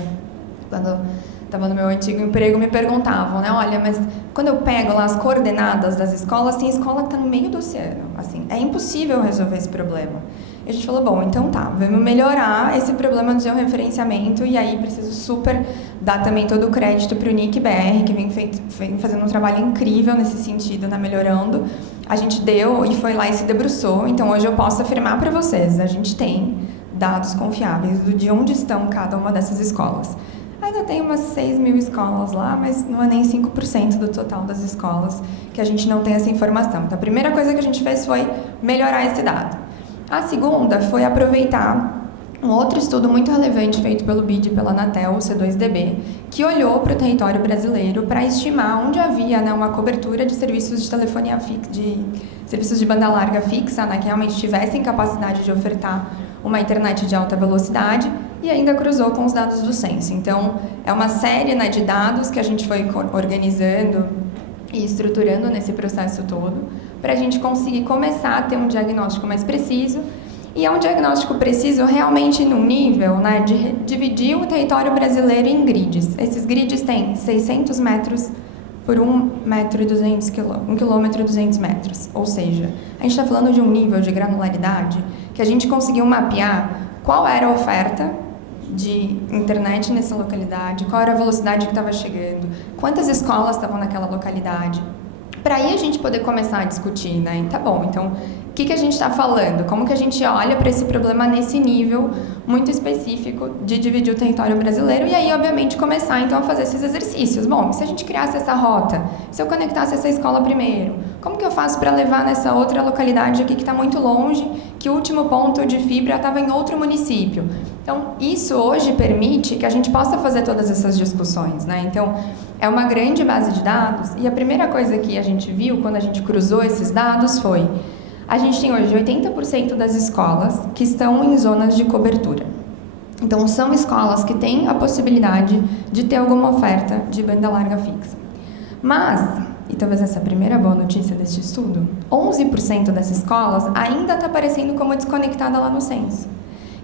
quando estava no meu antigo emprego, me perguntavam, né, olha, mas quando eu pego lá as coordenadas das escolas, tem escola que está no meio do oceano, assim, é impossível resolver esse problema. E a gente falou, bom, então tá, vamos melhorar esse problema do georreferenciamento, e aí preciso super dar também todo o crédito para o NIC-BR, que vem fazendo um trabalho incrível nesse sentido, melhorando. A gente deu e foi lá e se debruçou, então hoje eu posso afirmar para vocês, a gente tem dados confiáveis de onde estão cada uma dessas escolas. Ainda tem umas 6 mil escolas lá, mas não é nem 5% do total das escolas que a gente não tem essa informação. Então, a primeira coisa que a gente fez foi melhorar esse dado. A segunda foi aproveitar um outro estudo muito relevante feito pelo BID e pela Anatel, o C2DB, que olhou para o território brasileiro para estimar onde havia uma cobertura de serviços de telefonia fixa, de serviços de banda larga fixa, que realmente tivessem capacidade de ofertar uma internet de alta velocidade, e ainda cruzou com os dados do censo. Então, é uma série de dados que a gente foi organizando e estruturando nesse processo todo, para a gente conseguir começar a ter um diagnóstico mais preciso, e é um diagnóstico preciso realmente num nível de dividir o território brasileiro em grids. Esses grids têm 600 metros por 1 quilômetro e 200 metros. Ou seja, a gente está falando de um nível de granularidade que a gente conseguiu mapear qual era a oferta de internet nessa localidade, qual era a velocidade que estava chegando, quantas escolas estavam naquela localidade, para aí a gente poder começar a discutir, Tá bom, então, o que a gente está falando? Como que a gente olha para esse problema nesse nível muito específico de dividir o território brasileiro? E aí, obviamente, começar, então, a fazer esses exercícios. Bom, se a gente criasse essa rota, se eu conectasse essa escola primeiro, como que eu faço para levar nessa outra localidade aqui que está muito longe, que o último ponto de fibra estava em outro município? Então, isso hoje permite que a gente possa fazer todas essas discussões, Então, é uma grande base de dados, e a primeira coisa que a gente viu quando a gente cruzou esses dados foi: a gente tem hoje 80% das escolas que estão em zonas de cobertura. Então, são escolas que têm a possibilidade de ter alguma oferta de banda larga fixa. Mas, e talvez essa é a primeira boa notícia deste estudo, 11% das escolas ainda está aparecendo como desconectada lá no censo.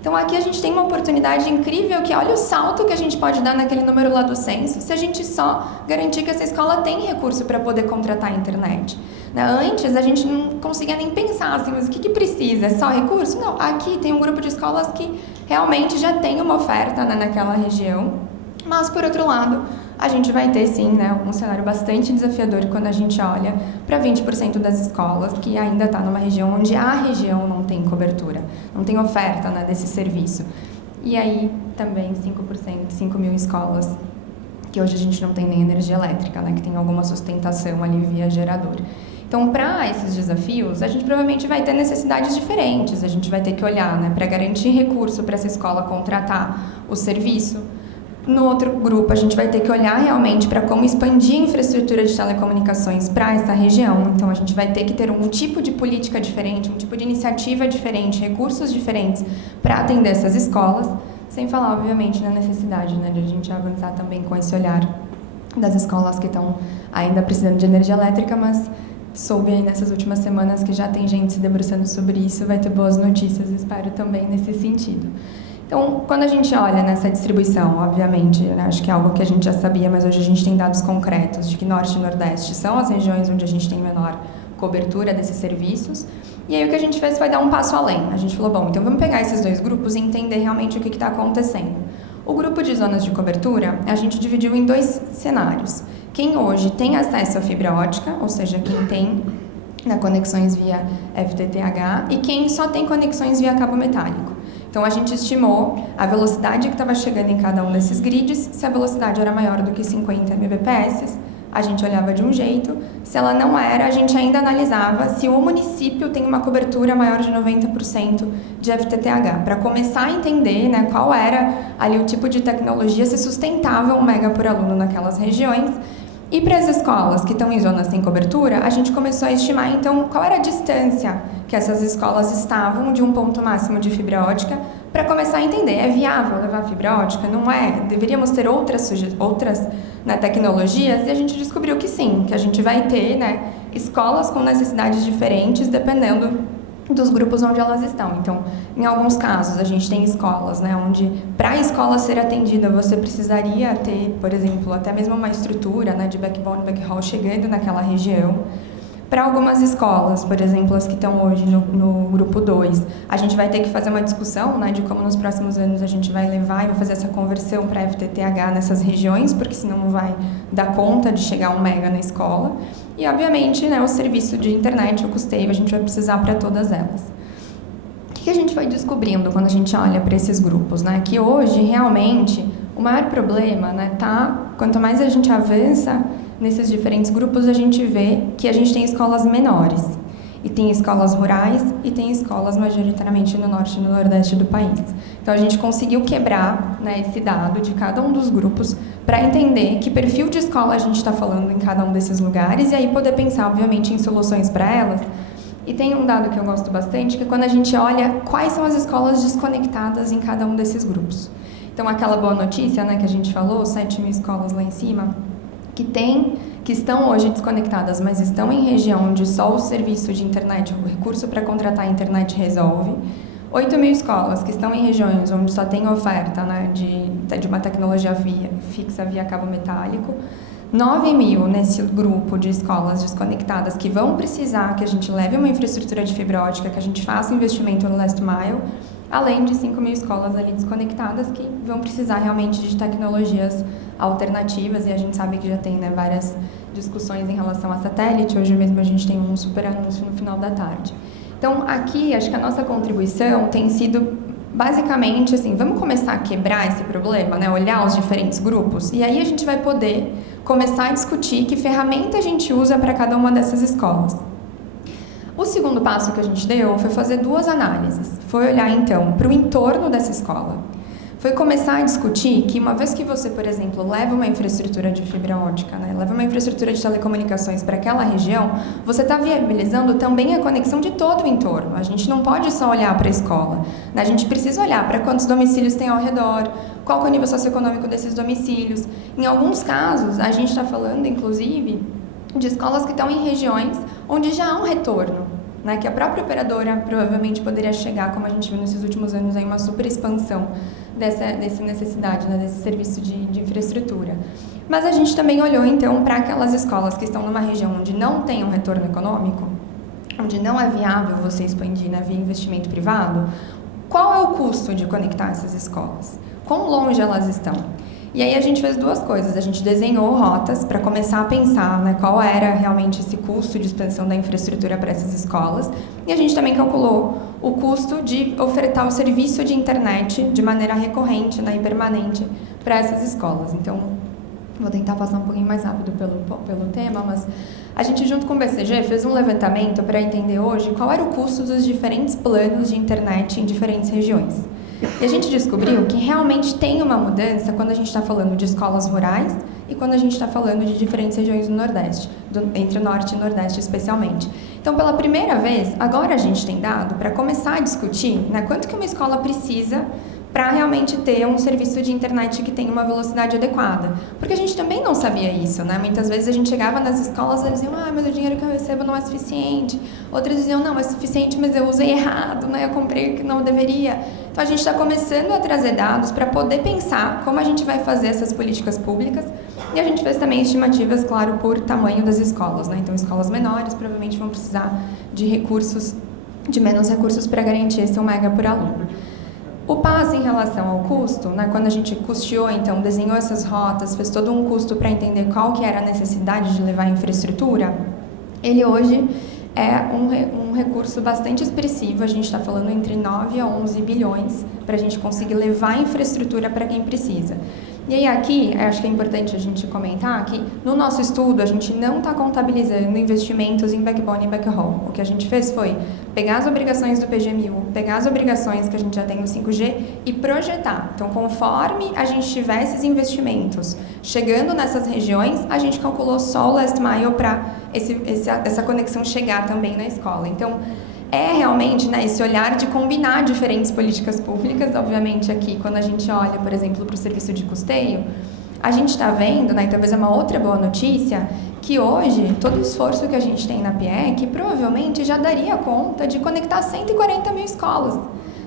Então, aqui a gente tem uma oportunidade incrível que olha o salto que a gente pode dar naquele número lá do censo se a gente só garantir que essa escola tem recurso para poder contratar a internet. Antes, a gente não conseguia nem pensar assim, mas o que precisa? É só recurso? Não, aqui tem um grupo de escolas que realmente já tem uma oferta naquela região, mas, por outro lado, a gente vai ter, sim, um cenário bastante desafiador quando a gente olha para 20% das escolas que ainda está numa região onde a região não tem cobertura, não tem oferta desse serviço. E aí, também, 5 mil escolas que hoje a gente não tem nem energia elétrica, que tem alguma sustentação ali via gerador. Então, para esses desafios, a gente provavelmente vai ter necessidades diferentes, a gente vai ter que olhar para garantir recurso para essa escola contratar o serviço. No outro grupo, a gente vai ter que olhar realmente para como expandir a infraestrutura de telecomunicações para essa região. Então, a gente vai ter que ter um tipo de política diferente, um tipo de iniciativa diferente, recursos diferentes para atender essas escolas, sem falar, obviamente, na necessidade de a gente avançar também com esse olhar das escolas que estão ainda precisando de energia elétrica, mas soube aí nessas últimas semanas que já tem gente se debruçando sobre isso, vai ter boas notícias, espero também nesse sentido. Então, quando a gente olha nessa distribuição, obviamente, acho que é algo que a gente já sabia, mas hoje a gente tem dados concretos de que Norte e Nordeste são as regiões onde a gente tem menor cobertura desses serviços. E aí o que a gente fez foi dar um passo além. A gente falou, bom, então vamos pegar esses dois grupos e entender realmente o que está acontecendo. O grupo de zonas de cobertura, a gente dividiu em 2 cenários. Quem hoje tem acesso à fibra ótica, ou seja, quem tem conexões via FTTH, e quem só tem conexões via cabo metálico. Então, a gente estimou a velocidade que estava chegando em cada um desses grids. Se a velocidade era maior do que 50 Mbps, a gente olhava de um jeito. Se ela não era, a gente ainda analisava se o município tem uma cobertura maior de 90% de FTTH, para começar a entender qual era ali o tipo de tecnologia, se sustentava 1 mega por aluno naquelas regiões. E para as escolas que estão em zonas sem cobertura, a gente começou a estimar, então, qual era a distância que essas escolas estavam de um ponto máximo de fibra ótica, para começar a entender, é viável levar fibra ótica? Não é? Deveríamos ter outras tecnologias? E a gente descobriu que sim, que a gente vai ter escolas com necessidades diferentes, dependendo dos grupos onde elas estão. Então, em alguns casos, a gente tem escolas, onde para a escola ser atendida, você precisaria ter, por exemplo, até mesmo uma estrutura de backbone, backhaul chegando naquela região. Para algumas escolas, por exemplo, as que estão hoje no grupo 2, a gente vai ter que fazer uma discussão, né, de como nos próximos anos a gente vai levar e vai fazer essa conversão para FTTH nessas regiões, porque senão não vai dar conta de chegar a 1 mega na escola. E, obviamente, né, o serviço de internet, o custeio, a gente vai precisar para todas elas. O que a gente foi descobrindo quando a gente olha para esses grupos? Né? Que hoje, realmente, o maior problema, né, quanto mais a gente avança nesses diferentes grupos, a gente vê que a gente tem escolas menores. E tem escolas rurais e tem escolas majoritariamente no norte e no nordeste do país. Então, a gente conseguiu quebrar, né, esse dado de cada um dos grupos para entender que perfil de escola a gente está falando em cada um desses lugares e aí poder pensar, obviamente, em soluções para elas. E tem um dado que eu gosto bastante, que é quando a gente olha quais são as escolas desconectadas em cada um desses grupos. Então, aquela boa notícia, né, que a gente falou, 7.000 escolas lá em cima, que estão hoje desconectadas, mas estão em região onde só o serviço de internet, o recurso para contratar a internet resolve. 8.000 escolas que estão em regiões onde só tem oferta, né, de uma tecnologia fixa via cabo metálico. 9.000 nesse grupo de escolas desconectadas que vão precisar que a gente leve uma infraestrutura de fibra ótica, que a gente faça investimento no last mile, além de 5.000 escolas ali desconectadas que vão precisar realmente de tecnologias alternativas, e a gente sabe que já tem, né, várias discussões em relação a satélite. Hoje mesmo a gente tem um super anúncio no final da tarde. Então, aqui, acho que a nossa contribuição tem sido basicamente assim, vamos começar a quebrar esse problema, né, olhar os diferentes grupos, e aí a gente vai poder começar a discutir que ferramenta a gente usa para cada uma dessas escolas. O segundo passo que a gente deu foi fazer 2 análises. Foi olhar, então, para o entorno dessa escola. Foi começar a discutir que uma vez que você, por exemplo, leva uma infraestrutura de fibra ótica, né, leva uma infraestrutura de telecomunicações para aquela região, você está viabilizando também a conexão de todo o entorno. A gente não pode só olhar para a escola, né? A gente precisa olhar para quantos domicílios tem ao redor, qual é o nível socioeconômico desses domicílios. Em alguns casos, a gente está falando, inclusive, de escolas que estão em regiões onde já há um retorno, né, que a própria operadora provavelmente poderia chegar, como a gente viu nesses últimos anos, aí uma super expansão dessa necessidade, né, desse serviço de infraestrutura. Mas a gente também olhou, então, para aquelas escolas que estão numa região onde não tem um retorno econômico, onde não é viável você expandir, né, via investimento privado, qual é o custo de conectar essas escolas? Quão longe elas estão? E aí a gente fez 2 coisas. A gente desenhou rotas para começar a pensar, né, qual era realmente esse custo de expansão da infraestrutura para essas escolas. E a gente também calculou o custo de ofertar o serviço de internet de maneira recorrente, né, e permanente para essas escolas. Então, vou tentar passar um pouquinho mais rápido pelo tema, mas a gente, junto com o BCG, fez um levantamento para entender hoje qual era o custo dos diferentes planos de internet em diferentes regiões. E a gente descobriu que realmente tem uma mudança quando a gente está falando de escolas rurais e quando a gente está falando de diferentes regiões do Nordeste, entre o Norte e o Nordeste especialmente. Então, pela primeira vez, agora a gente tem dado para começar a discutir, né, quanto que uma escola precisa para realmente ter um serviço de internet que tenha uma velocidade adequada. Porque a gente também não sabia isso, né? Muitas vezes a gente chegava nas escolas e diziam, mas o dinheiro que eu recebo não é suficiente. Outras diziam, não, é suficiente, mas eu usei errado, né? Eu comprei o que não deveria. Então, a gente está começando a trazer dados para poder pensar como a gente vai fazer essas políticas públicas. E a gente fez também estimativas, claro, por tamanho das escolas, né? Então, escolas menores provavelmente vão precisar de menos recursos para garantir esse 1 mega por aluno. O passo em relação ao custo, né, quando a gente custeou, então, desenhou essas rotas, fez todo um custo para entender qual que era a necessidade de levar a infraestrutura, ele hoje é um recurso bastante expressivo. A gente está falando entre 9 a 11 bilhões para a gente conseguir levar a infraestrutura para quem precisa. E aí aqui, acho que é importante a gente comentar que no nosso estudo a gente não está contabilizando investimentos em backbone e backhaul. O que a gente fez foi pegar as obrigações do PGMU, pegar as obrigações que a gente já tem no 5G e projetar. Então, conforme a gente tiver esses investimentos chegando nessas regiões, a gente calculou só o last mile para essa conexão chegar também na escola. Então, é realmente, né, esse olhar de combinar diferentes políticas públicas. Obviamente, aqui, quando a gente olha, por exemplo, para o serviço de custeio, a gente está vendo, né, e talvez é uma outra boa notícia, que hoje, todo o esforço que a gente tem na PIEC, provavelmente já daria conta de conectar 140 mil escolas.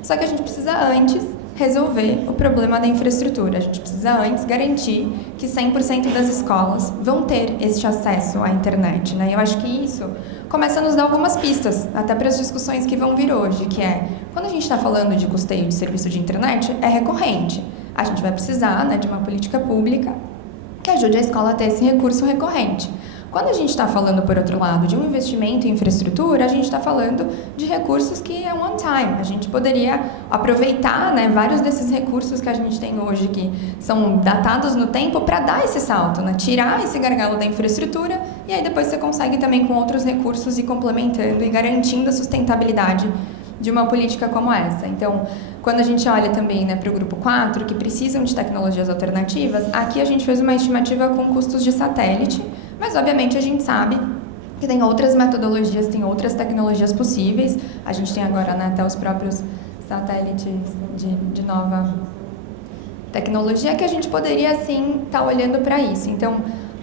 Só que a gente precisa antes resolver o problema da infraestrutura. A gente precisa antes garantir que 100% das escolas vão ter este acesso à internet, né? Eu acho que isso começa a nos dar algumas pistas, até para as discussões que vão vir hoje, que é, quando a gente está falando de custeio de serviço de internet, é recorrente. A gente vai precisar, né, de uma política pública que ajude a escola a ter esse recurso recorrente. Quando a gente está falando, por outro lado, de um investimento em infraestrutura, a gente está falando de recursos que é one time. A gente poderia aproveitar, né, vários desses recursos que a gente tem hoje, que são datados no tempo, para dar esse salto, né, tirar esse gargalo da infraestrutura, e aí depois você consegue também com outros recursos ir complementando e garantindo a sustentabilidade de uma política como essa. Então, quando a gente olha também, né, para o grupo 4, que precisam de tecnologias alternativas, aqui a gente fez uma estimativa com custos de satélite, mas obviamente a gente sabe que tem outras metodologias, tem outras tecnologias possíveis. A gente tem agora, né, até os próprios satélites de nova tecnologia que a gente poderia, sim, estar olhando para isso. Então,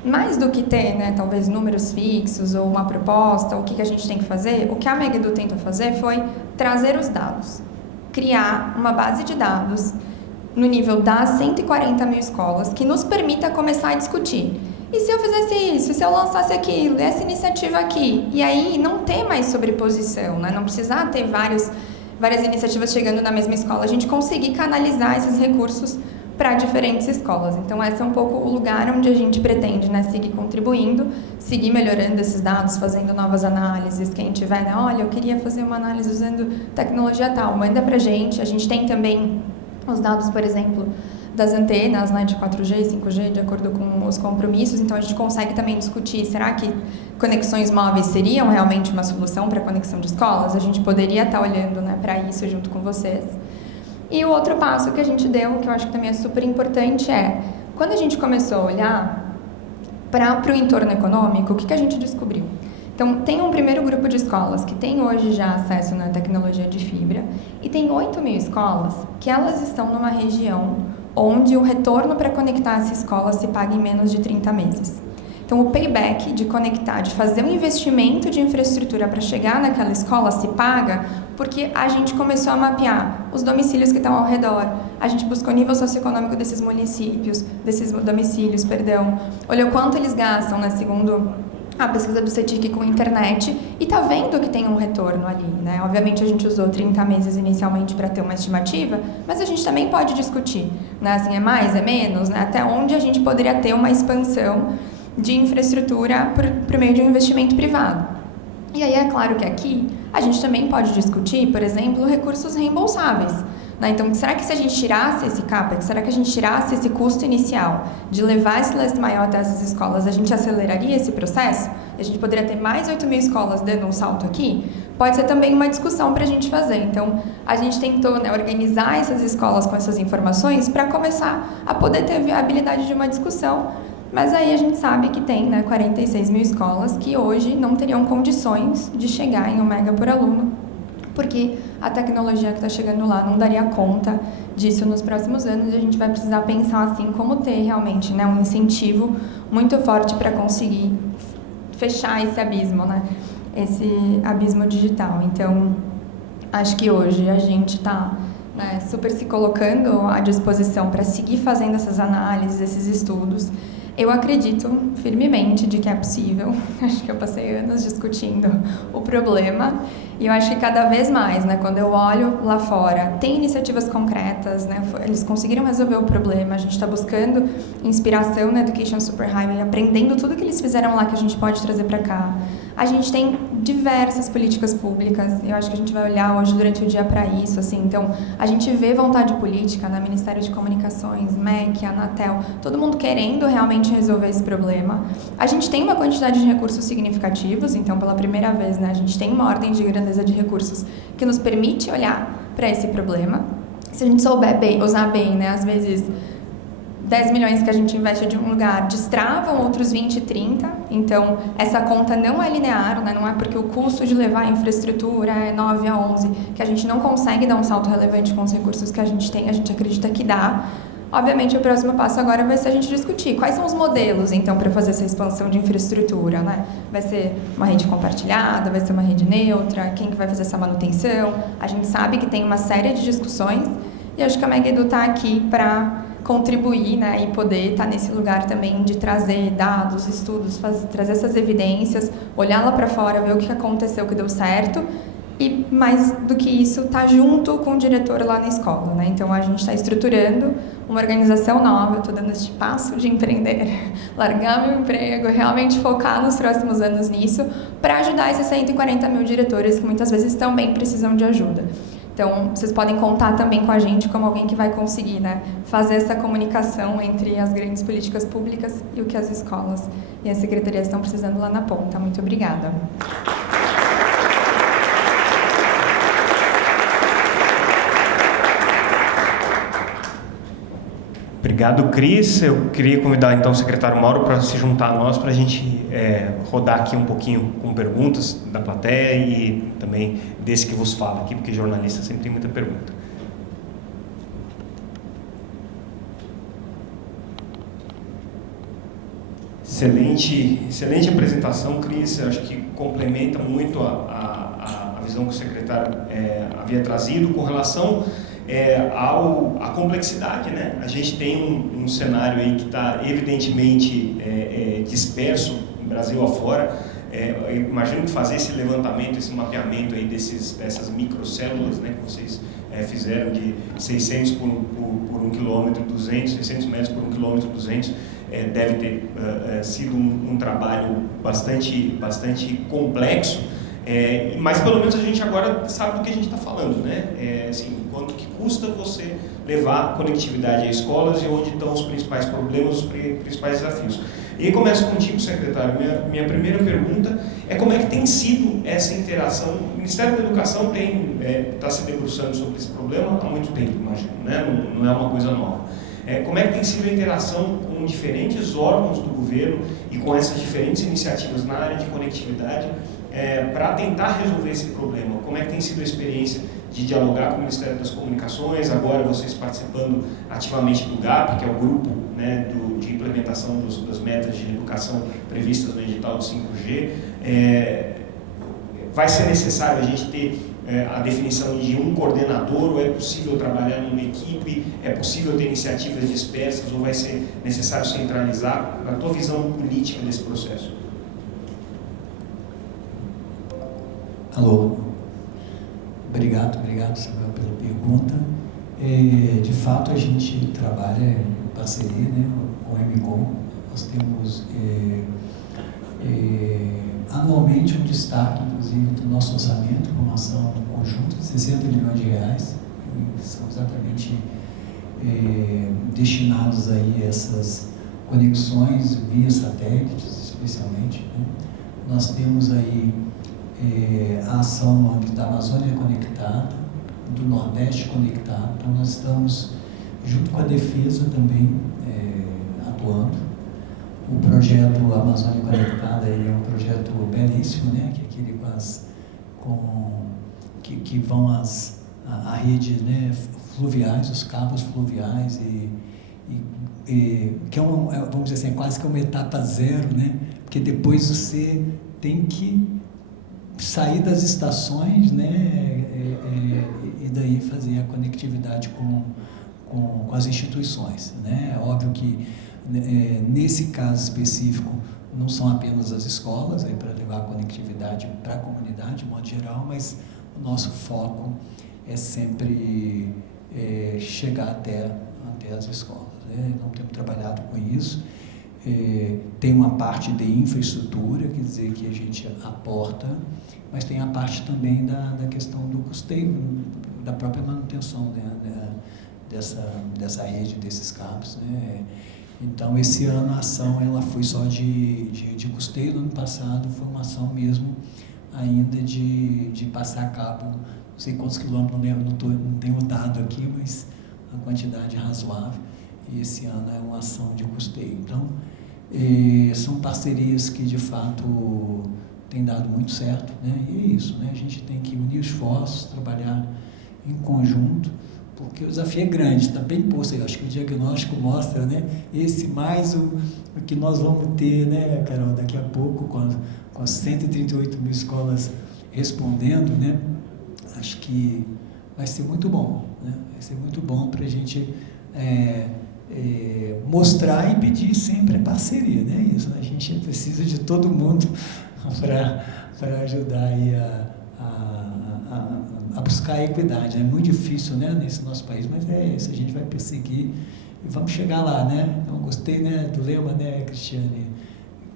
mais do que ter, né, talvez números fixos ou uma proposta, o que a gente tem que fazer, o que a Megedu tentou fazer foi trazer os dados, criar uma base de dados no nível das 140 mil escolas que nos permita começar a discutir. E se eu fizesse isso, se eu lançasse aquilo, essa iniciativa aqui? E aí não ter mais sobreposição, né? Não precisar ter várias iniciativas chegando na mesma escola, a gente conseguir canalizar esses recursos para diferentes escolas. Então, esse é um pouco o lugar onde a gente pretende, né, seguir contribuindo, seguir melhorando esses dados, fazendo novas análises. Quem tiver, né, olha, eu queria fazer uma análise usando tecnologia tal, manda para a gente tem também os dados, por exemplo, das antenas, né, de 4G e 5G, de acordo com os compromissos, então a gente consegue também discutir, será que conexões móveis seriam realmente uma solução para a conexão de escolas? A gente poderia estar olhando, né, para isso junto com vocês. E o outro passo que a gente deu, que eu acho que também é super importante, é, quando a gente começou a olhar para o entorno econômico, o que a gente descobriu? Então, tem um primeiro grupo de escolas que tem hoje já acesso na tecnologia de fibra, e tem 8 mil escolas que elas estão numa região onde o retorno para conectar essa escola se paga em menos de 30 meses. Então, o payback de conectar, de fazer um investimento de infraestrutura para chegar naquela escola se paga porque a gente começou a mapear os domicílios que estão ao redor, a gente buscou o nível socioeconômico desses municípios, desses domicílios, olhou quanto eles gastam, né, segundo a pesquisa do CETIC com internet, e tá vendo que tem um retorno ali, né? Obviamente a gente usou 30 meses inicialmente para ter uma estimativa, mas a gente também pode discutir, né? Assim, é mais, é menos, né? Até onde a gente poderia ter uma expansão de infraestrutura por meio de um investimento privado. E aí é claro que aqui a gente também pode discutir, por exemplo, recursos reembolsáveis, né? Então, será que se a gente tirasse esse CAPEX, será que a gente tirasse esse custo inicial de levar esse last mile até essas escolas, a gente aceleraria esse processo? A gente poderia ter mais 8 mil escolas dando um salto aqui? Pode ser também uma discussão para a gente fazer. Então, a gente tentou, né, organizar essas escolas com essas informações para começar a poder ter viabilidade de uma discussão. Mas aí a gente sabe que tem, né, 46 mil escolas que hoje não teriam condições de chegar em 1 mega por aluno, porque a tecnologia que está chegando lá não daria conta disso nos próximos anos, e a gente vai precisar pensar assim como ter realmente, né, um incentivo muito forte para conseguir fechar esse abismo, né, esse abismo digital. Então, acho que hoje a gente está, né, super se colocando à disposição para seguir fazendo essas análises, esses estudos. Eu acredito firmemente de que é possível. Acho que eu passei anos discutindo o problema, e eu acho que cada vez mais, né, quando eu olho lá fora, tem iniciativas concretas, né, eles conseguiram resolver o problema, a gente está buscando inspiração na Education Superhighway, aprendendo tudo que eles fizeram lá que a gente pode trazer para cá. A gente tem diversas políticas públicas, eu acho que a gente vai olhar hoje durante o dia para isso, assim. Então, a gente vê vontade política no Ministério de Comunicações, MEC, Anatel, todo mundo querendo realmente resolver esse problema. A gente tem uma quantidade de recursos significativos, então, pela primeira vez, né, a gente tem uma ordem de grandeza de recursos que nos permite olhar para esse problema. Se a gente souber usar bem, né, às vezes 10 milhões que a gente investe de um lugar destravam outros 20, 30, então essa conta não é linear, né? Não é porque o custo de levar a infraestrutura é 9 a 11 que a gente não consegue dar um salto relevante com os recursos que a gente tem, a gente acredita que dá. Obviamente, o próximo passo agora vai ser a gente discutir quais são os modelos, então, para fazer essa expansão de infraestrutura, né? Vai ser uma rede compartilhada, vai ser uma rede neutra, quem que vai fazer essa manutenção? A gente sabe que tem uma série de discussões, e E acho que a Mega Edu está aqui para contribuir, né, e poder estar nesse lugar também de trazer dados, estudos, trazer essas evidências, olhar lá para fora, ver o que aconteceu, o que deu certo, e mais do que isso, estar junto com o diretor lá na escola, né? Então a gente está estruturando uma organização nova, eu estou dando este passo de empreender, largar meu emprego, realmente focar nos próximos anos nisso, para ajudar esses 140 mil diretores que muitas vezes também precisam de ajuda. Então, vocês podem contar também com a gente como alguém que vai conseguir, né, fazer essa comunicação entre as grandes políticas públicas e o que as escolas e as secretarias estão precisando lá na ponta. Muito obrigada. Obrigado, Cris. Eu queria convidar então o secretário Mauro para se juntar a nós para a gente rodar aqui um pouquinho com perguntas da plateia e também desse que vos fala aqui, porque jornalista sempre tem muita pergunta. Excelente apresentação, Cris. Eu acho que complementa muito a visão que o secretário havia trazido com relação à complexidade, né? A gente tem um cenário aí que está evidentemente disperso no Brasil afora. Eu imagino que fazer esse levantamento, esse mapeamento aí dessas microcélulas, né, que vocês fizeram de 600 por 1 quilômetro, 200, 600 metros por 1 quilômetro, 200, deve ter sido um trabalho bastante complexo. Mas pelo menos a gente agora sabe do que a gente está falando, né? Assim, quanto que custa você levar conectividade a escolas e onde estão os principais problemas, os principais desafios. E aí começo contigo, secretário. Minha primeira pergunta é como é que tem sido essa interação. O Ministério da Educação está se debruçando sobre esse problema há muito tempo, imagino, né? Não é uma coisa nova. Como é que tem sido a interação com diferentes órgãos do governo e com essas diferentes iniciativas na área de conectividade para tentar resolver esse problema? Como é que tem sido a experiência de dialogar com o Ministério das Comunicações, agora vocês participando ativamente do GAP, que é o grupo, né, de implementação das metas de educação previstas no edital do 5G? Vai ser necessário a gente ter a definição de um coordenador, ou é possível trabalhar numa equipe, é possível ter iniciativas dispersas, ou vai ser necessário centralizar? A tua visão política desse processo? Alô, obrigado Samuel pela pergunta. De fato a gente trabalha em parceria, né, com o MCOM. Nós temos anualmente um destaque, inclusive, do nosso orçamento, uma ação conjunta de 60 milhões de reais, que são exatamente destinados aí a essas conexões via satélites, especialmente, né? Nós temos aí a ação no âmbito da Amazônia Conectada, do Nordeste Conectado. Então nós estamos, junto com a Defesa também, atuando. O projeto Amazônia Conectada, ele é um projeto belíssimo, né? Que é aquele que vão a rede, né, fluviais, os cabos fluviais, que é vamos dizer assim, quase que uma etapa zero, né? Porque depois você tem que sair das estações, né, e daí fazer a conectividade com as instituições, né? É óbvio que nesse caso específico não são apenas as escolas para levar a conectividade para a comunidade, de modo geral, mas o nosso foco é sempre chegar até as escolas, né? Não temos trabalhado com isso. Tem uma parte de infraestrutura, quer dizer, que a gente aporta, mas tem a parte também da questão do custeio, da própria manutenção, né, dessa rede, desses cabos, né? Então, esse ano a ação ela foi só de custeio. No ano passado foi uma ação mesmo ainda de passar a cabo, não sei quantos quilômetros, não lembro, não tenho o dado aqui, mas a quantidade razoável. E esse ano é uma ação de custeio. Então, são parcerias que, de fato, têm dado muito certo, né? E é isso, né? A gente tem que unir esforços, trabalhar em conjunto, porque o desafio é grande, está bem posto. Eu acho que o diagnóstico mostra, né? Esse mais o que nós vamos ter, né, Carol, daqui a pouco, com as 138 mil escolas respondendo, né? Acho que vai ser muito bom, né? Vai ser muito bom para a gente mostrar e pedir sempre a parceria, né? Isso, né? A gente precisa de todo mundo para ajudar aí a buscar a equidade. É muito difícil, né, nesse nosso país, mas é isso, a gente vai perseguir e vamos chegar lá, né? Então, gostei, né, do lema, né, Cristiane?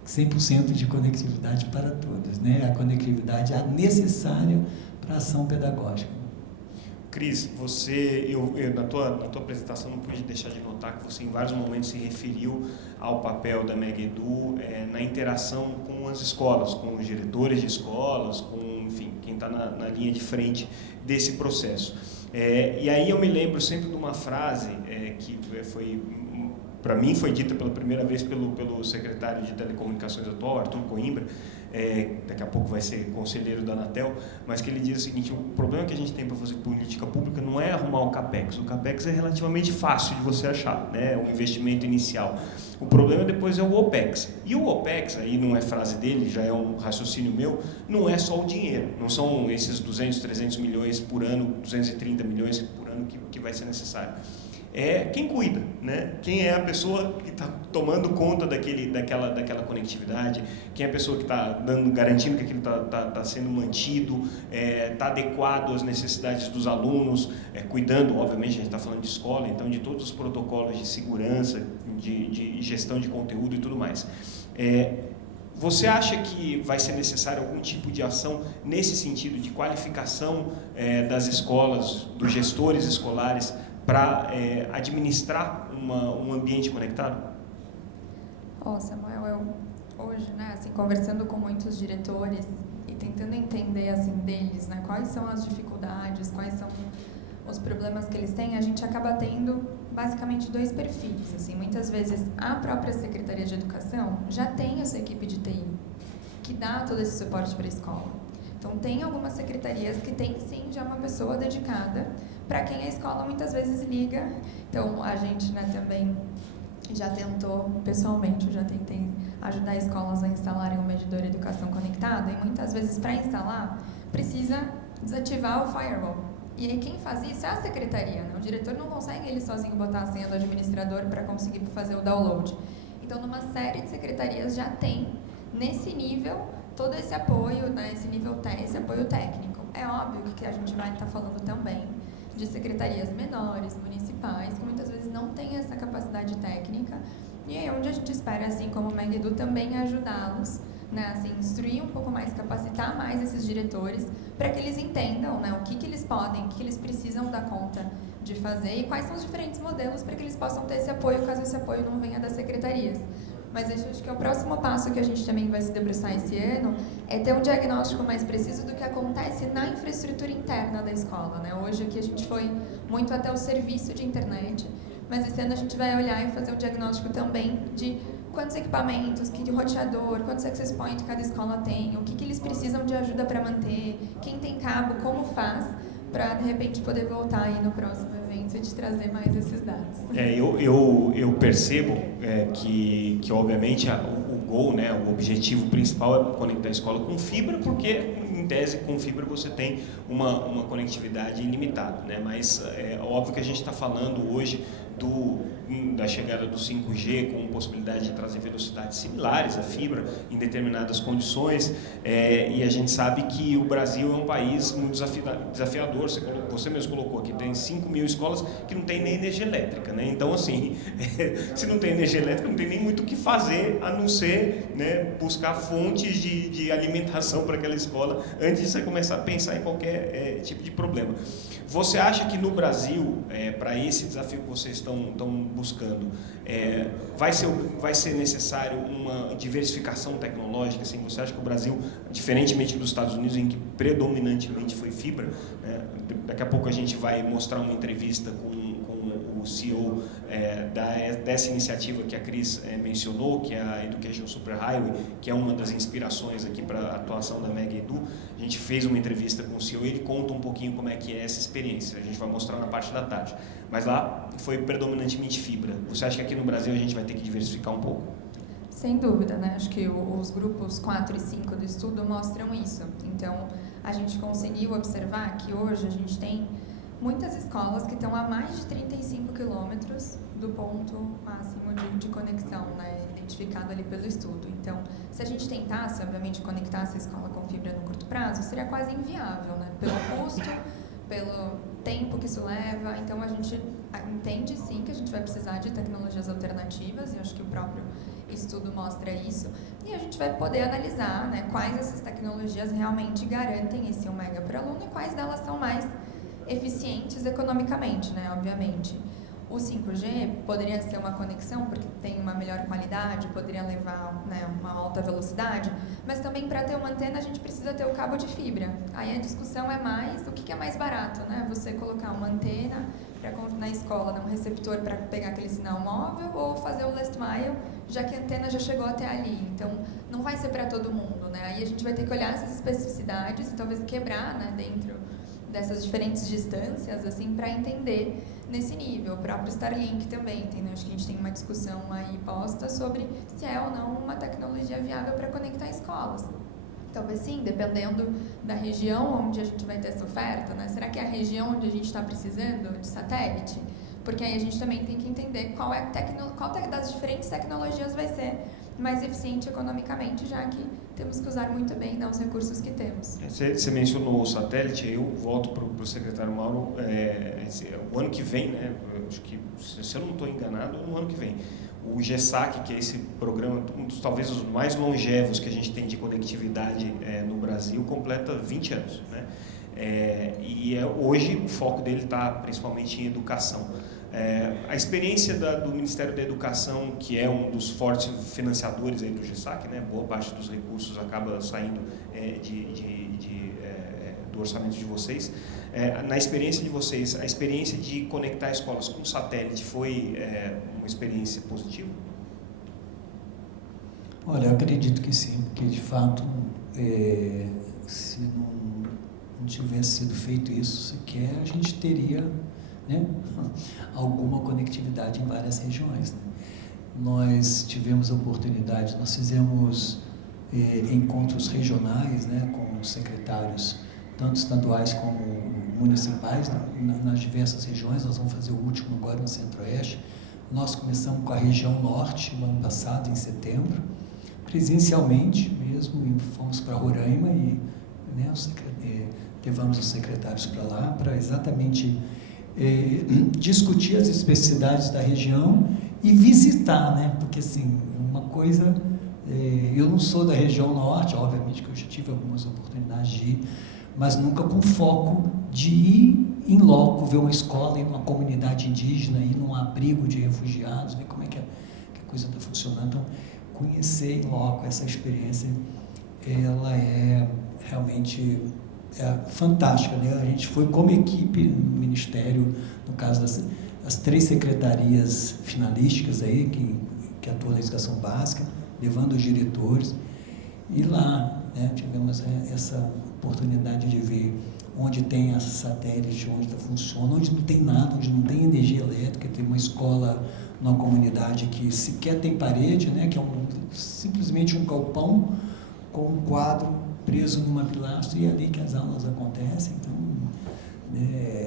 100% de conectividade para todos, né? A conectividade é necessária para a ação pedagógica. Cris, na tua apresentação não pude deixar de notar que você em vários momentos se referiu ao papel da Mega Edu na interação com as escolas, com os diretores de escolas, com, enfim, quem está na linha de frente desse processo. E aí eu me lembro sempre de uma frase que foi, para mim, foi dita pela primeira vez pelo secretário de Telecomunicações atual, Arthur Coimbra, daqui a pouco vai ser conselheiro da Anatel, mas que ele diz o seguinte: o problema que a gente tem para fazer política pública não é arrumar o CAPEX. O CAPEX é relativamente fácil de você achar, né? O investimento inicial. O problema depois é o OPEX. E o OPEX, aí não é frase dele, já é um raciocínio meu, não é só o dinheiro. Não são esses 200, 300 milhões por ano, 230 milhões por ano que vai ser necessário. É quem cuida, né? Quem é a pessoa que está tomando conta daquela conectividade, quem é a pessoa que está garantindo que aquilo está sendo mantido, está adequado às necessidades dos alunos, cuidando, obviamente, a gente está falando de escola, então de todos os protocolos de segurança, de gestão de conteúdo e tudo mais. Você acha que vai ser necessário algum tipo de ação nesse sentido de qualificação das escolas, dos gestores escolares, para administrar um ambiente conectado? Samuel, eu hoje, né, assim, conversando com muitos diretores e tentando entender assim deles, né, quais são as dificuldades, quais são os problemas que eles têm, a gente acaba tendo basicamente dois perfis. Assim, muitas vezes a própria Secretaria de Educação já tem a sua equipe de TI que dá todo esse suporte para a escola. Então, tem algumas secretarias que tem sim já uma pessoa dedicada para quem a escola muitas vezes liga. Então, a gente, né, também já tentou, pessoalmente, eu já tentei ajudar escolas a instalarem um medidor de educação conectada e muitas vezes para instalar precisa desativar o firewall. E aí quem faz isso é a secretaria, né? O diretor não consegue ele sozinho botar a senha do administrador para conseguir fazer o download. Então, numa série de secretarias já tem, nesse nível, todo esse apoio, né, esse apoio técnico. É óbvio que a gente vai estar falando também de secretarias menores, municipais, que muitas vezes não têm essa capacidade técnica, e é onde a gente espera, assim como o Mega Edu, também ajudá-los, né, assim, instruir um pouco mais, capacitar mais esses diretores, para que eles entendam, né, o que eles podem, o que eles precisam dar conta de fazer e quais são os diferentes modelos para que eles possam ter esse apoio, caso esse apoio não venha das secretarias. Mas acho que o próximo passo que a gente também vai se debruçar esse ano é ter um diagnóstico mais preciso do que acontece na infraestrutura interna da escola, né? Hoje aqui a gente foi muito até o serviço de internet, mas esse ano a gente vai olhar e fazer um diagnóstico também de quantos equipamentos, que roteador, quantos access points cada escola tem, o que eles precisam de ajuda para manter, quem tem cabo, como faz, para de repente poder voltar aí no próximo evento e te trazer mais esses dados. Eu percebo que obviamente o goal, né, o objetivo principal é conectar a escola com fibra, porque em tese com fibra você tem uma conectividade ilimitada, né? Mas é óbvio que a gente está falando hoje da chegada do 5G com possibilidade de trazer velocidades similares à fibra em determinadas condições, e a gente sabe que o Brasil é um país muito desafiador. Você mesmo colocou aqui, tem 5 mil escolas que não tem nem energia elétrica, né? Então, assim, se não tem energia elétrica, não tem nem muito o que fazer, a não ser, né, buscar fontes de alimentação para aquela escola antes de você começar a pensar em qualquer tipo de problema. Você acha que no Brasil, para esse desafio que vocês estão buscando, vai ser necessário uma diversificação tecnológica? Assim, você acha que o Brasil, diferentemente dos Estados Unidos, em que predominantemente foi fibra, né? Daqui a pouco a gente vai mostrar uma entrevista com o CEO dessa iniciativa que a Cris mencionou, que é a Education Superhighway, que é uma das inspirações aqui para a atuação da Mega Edu. A gente fez uma entrevista com o CEO e ele conta um pouquinho como é que é essa experiência. A gente vai mostrar na parte da tarde. Mas lá foi predominantemente fibra. Você acha que aqui no Brasil a gente vai ter que diversificar um pouco? Sem dúvida, né? Acho que os grupos 4 e 5 do estudo mostram isso. Então, a gente conseguiu observar que hoje a gente tem muitas escolas que estão a mais de 35 quilômetros do ponto máximo de conexão, né, identificado ali pelo estudo. Então, se a gente tentasse, obviamente, conectar essa escola com fibra no curto prazo, seria quase inviável, né, pelo custo, pelo tempo que isso leva. Então, a gente entende, sim, que a gente vai precisar de tecnologias alternativas, e acho que o próprio estudo mostra isso, e a gente vai poder analisar, né, quais essas tecnologias realmente garantem esse 1 mega por aluno e quais delas são mais eficientes economicamente, né, obviamente. O 5G poderia ser uma conexão porque tem uma melhor qualidade, poderia levar, né, uma alta velocidade, mas também para ter uma antena a gente precisa ter o cabo de fibra. Aí a discussão é mais o que é mais barato, né? Você colocar uma antena na escola, um receptor para pegar aquele sinal móvel, ou fazer o last mile, já que a antena já chegou até ali. Então, não vai ser para todo mundo, né? Aí a gente vai ter que olhar essas especificidades e talvez quebrar, né, dentro dessas diferentes distâncias, assim, para entender nesse nível. O próprio Starlink também tem, né? Acho que a gente tem uma discussão aí posta sobre se é ou não uma tecnologia viável para conectar escolas. Talvez sim, dependendo da região onde a gente vai ter essa oferta, né? Será que é a região onde a gente está precisando de satélite? Porque aí a gente também tem que entender qual das diferentes tecnologias vai ser mais eficiente economicamente, já que temos que usar muito bem, né, os recursos que temos. Você mencionou o satélite, eu volto para o secretário Mauro, o ano que vem, né, acho que, se eu não estou enganado, no ano que vem, o GESAC, que é esse programa, um dos talvez os mais longevos que a gente tem de conectividade no Brasil, completa 20 anos, né? Hoje o foco dele está principalmente em educação. A experiência do Ministério da Educação, que é um dos fortes financiadores aí do GESAC, né, boa parte dos recursos acaba saindo do orçamento de vocês. Na experiência de vocês, a experiência de conectar escolas com satélite foi uma experiência positiva? Olha, eu acredito que sim, porque de fato, se não tivesse sido feito isso sequer, a gente teria, né, alguma conectividade em várias regiões, né? Nós tivemos a oportunidade, nós fizemos encontros regionais, né, com os secretários, tanto estaduais como municipais, nas diversas regiões. Nós vamos fazer o último agora no Centro-Oeste. Nós começamos com a região Norte, no ano passado, em setembro, presencialmente mesmo, e fomos para Roraima e, né, levamos os secretários para lá, para exatamente discutir as especificidades da região e visitar, né? Porque, assim, uma coisa... eu não sou da região Norte, obviamente que eu já tive algumas oportunidades de ir, mas nunca com foco de ir em loco, ver uma escola, ir numa comunidade indígena, ir num abrigo de refugiados, ver como é que a coisa está funcionando. Então, conhecer em loco essa experiência, ela é realmente fantástica, né? A gente foi como equipe no Ministério, no caso das 3 secretarias finalísticas aí, que atuam na educação básica, levando os diretores, e lá, né, tivemos essa oportunidade de ver onde tem satélite, onde funciona, onde não tem nada, onde não tem energia elétrica. Tem uma escola numa comunidade que sequer tem parede, né, que é simplesmente um galpão com um quadro preso numa pilastra, e é ali que as aulas acontecem.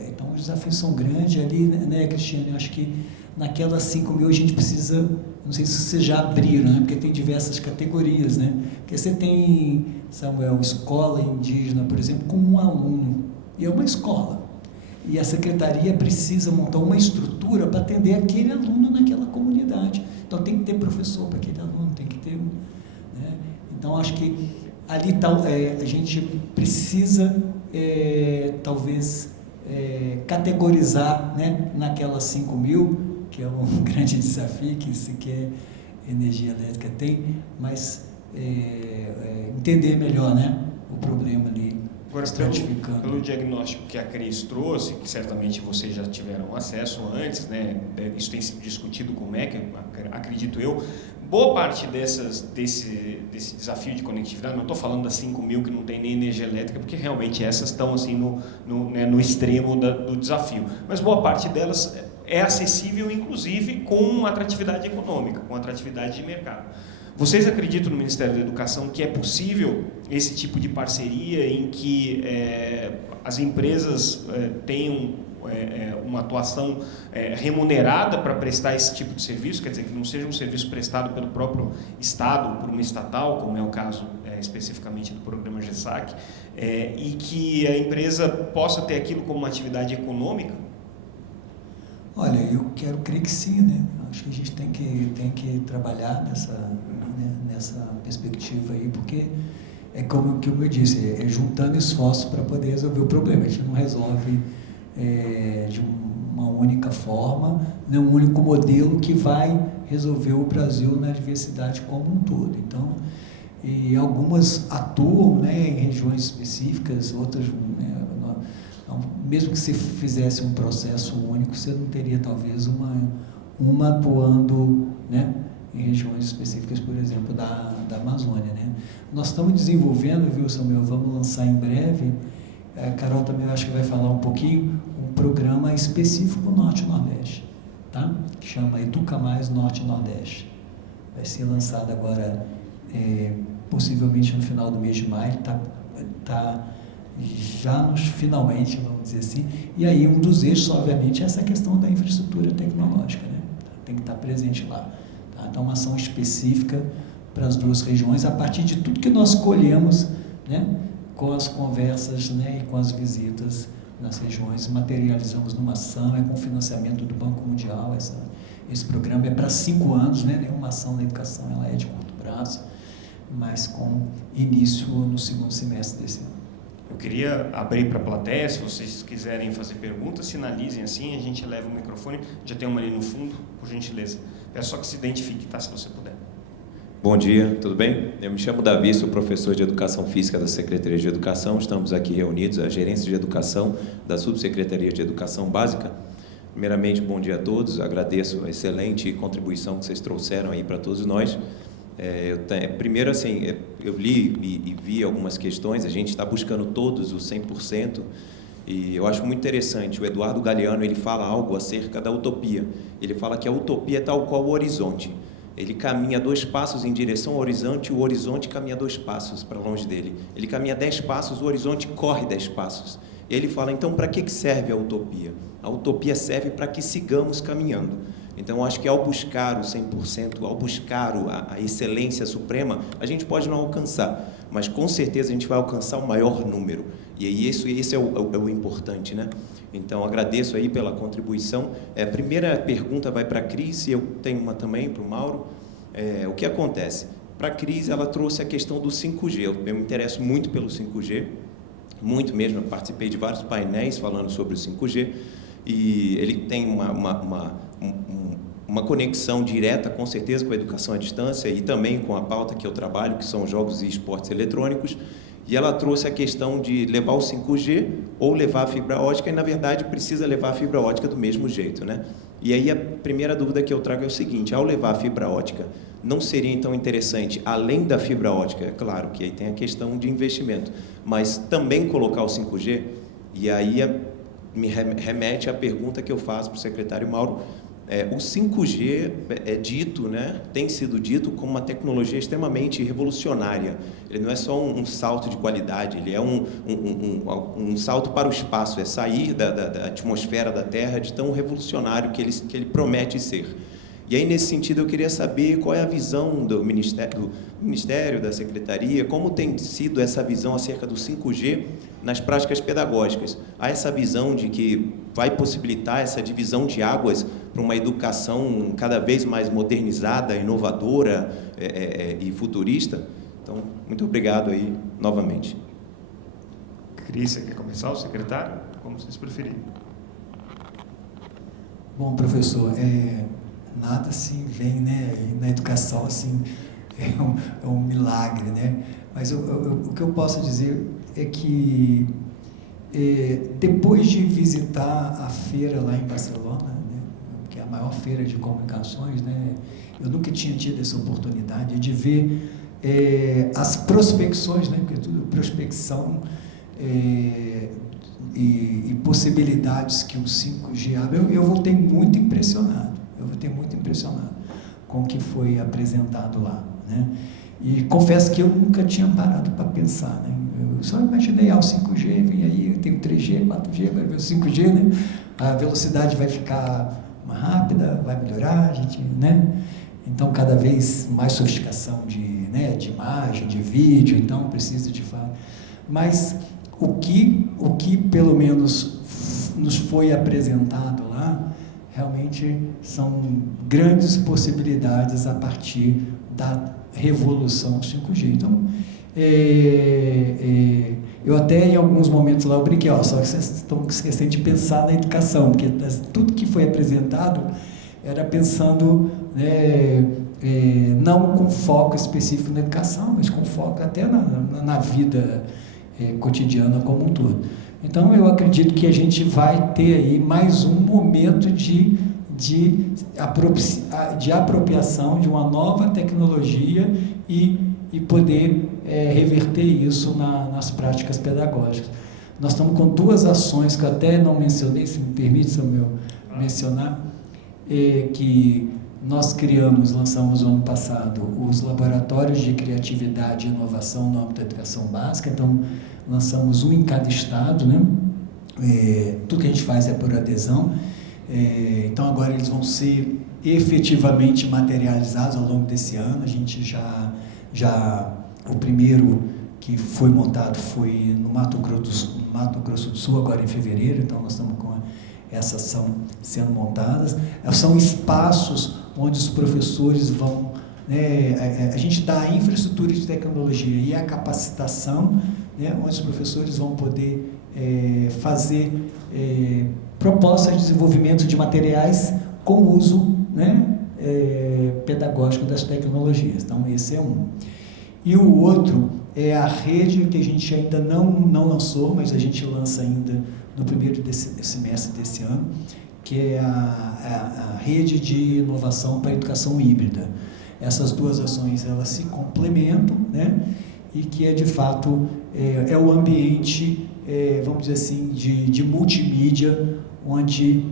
Então os desafios são grandes ali, né, Cristiane? Eu acho que naquelas 5.000 a gente precisa, não sei se vocês já abriram, né, porque tem diversas categorias, né? Porque você tem, Samuel, escola indígena, por exemplo, com um aluno, e é uma escola, e a secretaria precisa montar uma estrutura para atender aquele aluno naquela comunidade. Então tem que ter professor para aquele aluno, tem que ter, né? Então acho que ali a gente precisa talvez categorizar, né, naquelas 5.000, que é um grande desafio que sequer energia elétrica tem, mas entender melhor, né, o problema ali. Agora, pelo diagnóstico que a Cris trouxe, que certamente vocês já tiveram acesso antes, né, isso tem sido discutido com o MEC, acredito eu, boa parte desse desafio de conectividade, não estou falando das 5.000 que não tem nem energia elétrica, porque realmente essas estão assim no extremo do desafio, mas boa parte delas é acessível, inclusive, com atratividade econômica, com atratividade de mercado. Vocês acreditam no Ministério da Educação que é possível esse tipo de parceria em que as empresas tenham uma atuação remunerada para prestar esse tipo de serviço, quer dizer, que não seja um serviço prestado pelo próprio Estado ou por uma estatal, como é o caso especificamente do programa GESAC, e que a empresa possa ter aquilo como uma atividade econômica? Olha, eu quero crer que sim, né? Acho que a gente tem que trabalhar nessa perspectiva aí, porque como eu disse, juntando esforços para poder resolver o problema. A gente não resolve de uma única forma, nem um único modelo que vai resolver o Brasil na diversidade como um todo. Então, e algumas atuam, né, em regiões específicas, outras, né, mesmo que você fizesse um processo único, você não teria talvez uma atuando, né, em regiões específicas, por exemplo, da Amazônia, né? Nós estamos desenvolvendo, viu, Samuel, vamos lançar em breve, a Carol também acho que vai falar um pouquinho, um programa específico Norte e Nordeste, tá? Que chama Educa Mais Norte e Nordeste. Vai ser lançado agora, possivelmente no final do mês de maio, tá já finalmente, vamos dizer assim, e aí um dos eixos, obviamente, é essa questão da infraestrutura tecnológica, né? Tem que estar presente lá. Tá? Então, uma ação específica para as duas regiões, a partir de tudo que nós colhemos, né, com as conversas, né, e com as visitas nas regiões, materializamos numa ação, com financiamento do Banco Mundial. Esse programa é para 5 anos, né? Nenhuma ação na educação ela é de curto prazo, mas com início no segundo semestre desse ano. Eu queria abrir para a plateia, se vocês quiserem fazer perguntas, sinalizem assim, a gente leva o microfone, já tem uma ali no fundo, por gentileza. Peço só que se identifique, tá, se você puder. Bom dia, tudo bem? Eu me chamo Davi, sou professor de Educação Física da Secretaria de Educação. Estamos aqui reunidos, a Gerência de Educação da Subsecretaria de Educação Básica. Primeiramente, bom dia a todos, agradeço a excelente contribuição que vocês trouxeram aí para todos nós. Primeiro, assim, eu li e vi algumas questões, a gente está buscando todos os 100%, e eu acho muito interessante, o Eduardo Galeano, ele fala algo acerca da utopia. Ele fala que a utopia é tal qual o horizonte. Ele caminha 2 passos em direção ao horizonte, e o horizonte caminha 2 passos para longe dele. Ele caminha 10 passos, o horizonte corre 10 passos. Ele fala, então, para que serve a utopia? A utopia serve para que sigamos caminhando. Então, eu acho que ao buscar o 100%, ao buscar a excelência suprema, a gente pode não alcançar, mas com certeza a gente vai alcançar o maior número. E aí, esse é o importante, né? Então, agradeço aí pela contribuição. A primeira pergunta vai para a Cris, e eu tenho uma também para o Mauro. O que acontece? Para a Cris, ela trouxe a questão do 5G. Eu me interesso muito pelo 5G, muito mesmo. Eu participei de vários painéis falando sobre o 5G, e ele tem uma conexão direta, com certeza, com a educação à distância e também com a pauta que eu trabalho, que são jogos e esportes eletrônicos. E ela trouxe a questão de levar o 5G ou levar a fibra ótica, e, na verdade, precisa levar a fibra ótica do mesmo jeito, né? E aí a primeira dúvida que eu trago é o seguinte: ao levar a fibra ótica, não seria, então, interessante, além da fibra ótica, é claro que aí tem a questão de investimento, mas também colocar o 5G? E aí me remete à pergunta que eu faço para o secretário Mauro. O 5G é dito, né, tem sido dito como uma tecnologia extremamente revolucionária. Ele não é só um salto de qualidade, ele é um salto para o espaço, é sair da atmosfera da Terra de tão revolucionário que ele promete ser. E aí, nesse sentido, eu queria saber qual é a visão do Ministério, da Secretaria, como tem sido essa visão acerca do 5G nas práticas pedagógicas. Há essa visão de que vai possibilitar essa divisão de águas para uma educação cada vez mais modernizada, inovadora e futurista? Então, muito obrigado aí, novamente. Cris, você quer começar, o secretário? Como vocês preferirem. Bom, professor, nada assim vem, né, na educação assim, é um milagre, né? Mas o que eu posso dizer é que depois de visitar a feira lá em Barcelona, né, que é a maior feira de comunicações, né, eu nunca tinha tido essa oportunidade de ver as prospecções, né, porque tudo prospecção e possibilidades que o 5G abre. Eu voltei muito impressionado. Com o que foi apresentado lá, né? E confesso que eu nunca tinha parado para pensar, né? só imaginei, o 5G vem aí, eu tenho 3G, 4G, agora vem o 5G, né? A velocidade vai ficar mais rápida, vai melhorar, a gente, né? Então, cada vez mais sofisticação de imagem, de vídeo, então precisa de fato. Mas o que pelo menos nos foi apresentado lá, realmente são grandes possibilidades a partir da revolução 5G. Então, eu até em alguns momentos lá eu brinquei, só que vocês estão esquecendo de pensar na educação, porque tudo que foi apresentado era pensando, não com foco específico na educação, mas com foco até na vida cotidiana como um todo. Então, eu acredito que a gente vai ter aí mais um momento de apropriação de uma nova tecnologia e poder reverter isso nas práticas pedagógicas. Nós estamos com 2 ações que eu até não mencionei, se me permite, Samuel, mencionar, que nós lançamos no ano passado os laboratórios de criatividade e inovação no âmbito da educação básica. Então, lançamos um em cada estado, né? Tudo que a gente faz é por adesão. Então, agora eles vão ser efetivamente materializados ao longo desse ano. A gente o primeiro que foi montado foi no Mato Grosso do Sul, agora em fevereiro. Então, nós estamos com essa ação sendo montadas. São espaços onde os professores vão, a gente dá a infraestrutura de tecnologia e a capacitação, onde os professores vão poder fazer propostas de desenvolvimento de materiais com uso pedagógico das tecnologias. Então, esse é um. E o outro é a rede que a gente ainda não lançou, mas a gente lança ainda no primeiro semestre desse ano, que é a rede de inovação para a educação híbrida. Essas 2 ações, elas se complementam, e que de fato o ambiente, vamos dizer assim, de multimídia, onde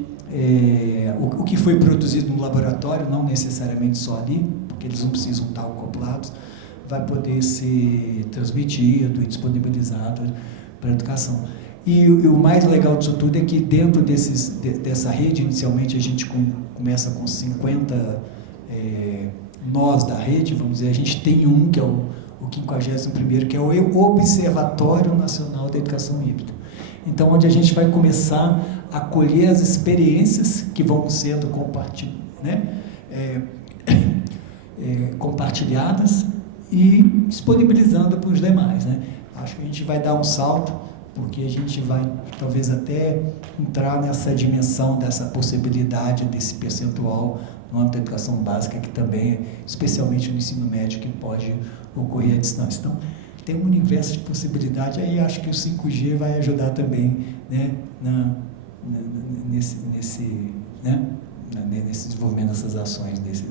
o que foi produzido no laboratório, não necessariamente só ali, porque eles não precisam estar acoplados, vai poder ser transmitido e disponibilizado para a educação. E o mais legal disso tudo é que dentro dessa rede, inicialmente a gente começa com 50 nós da rede, vamos dizer, a gente tem um que é o 51º, que é o Observatório Nacional da Educação Híbrida. Então, onde a gente vai começar a colher as experiências que vão sendo compartilhadas e disponibilizando para os demais. Acho que a gente vai dar um salto, porque a gente vai talvez até entrar nessa dimensão, dessa possibilidade, desse percentual no âmbito da educação básica, que também, especialmente no ensino médio, que pode ocorrer à distância. Então, tem um universo de possibilidade, aí acho que o 5G vai ajudar também nesse desenvolvimento dessas ações, nesse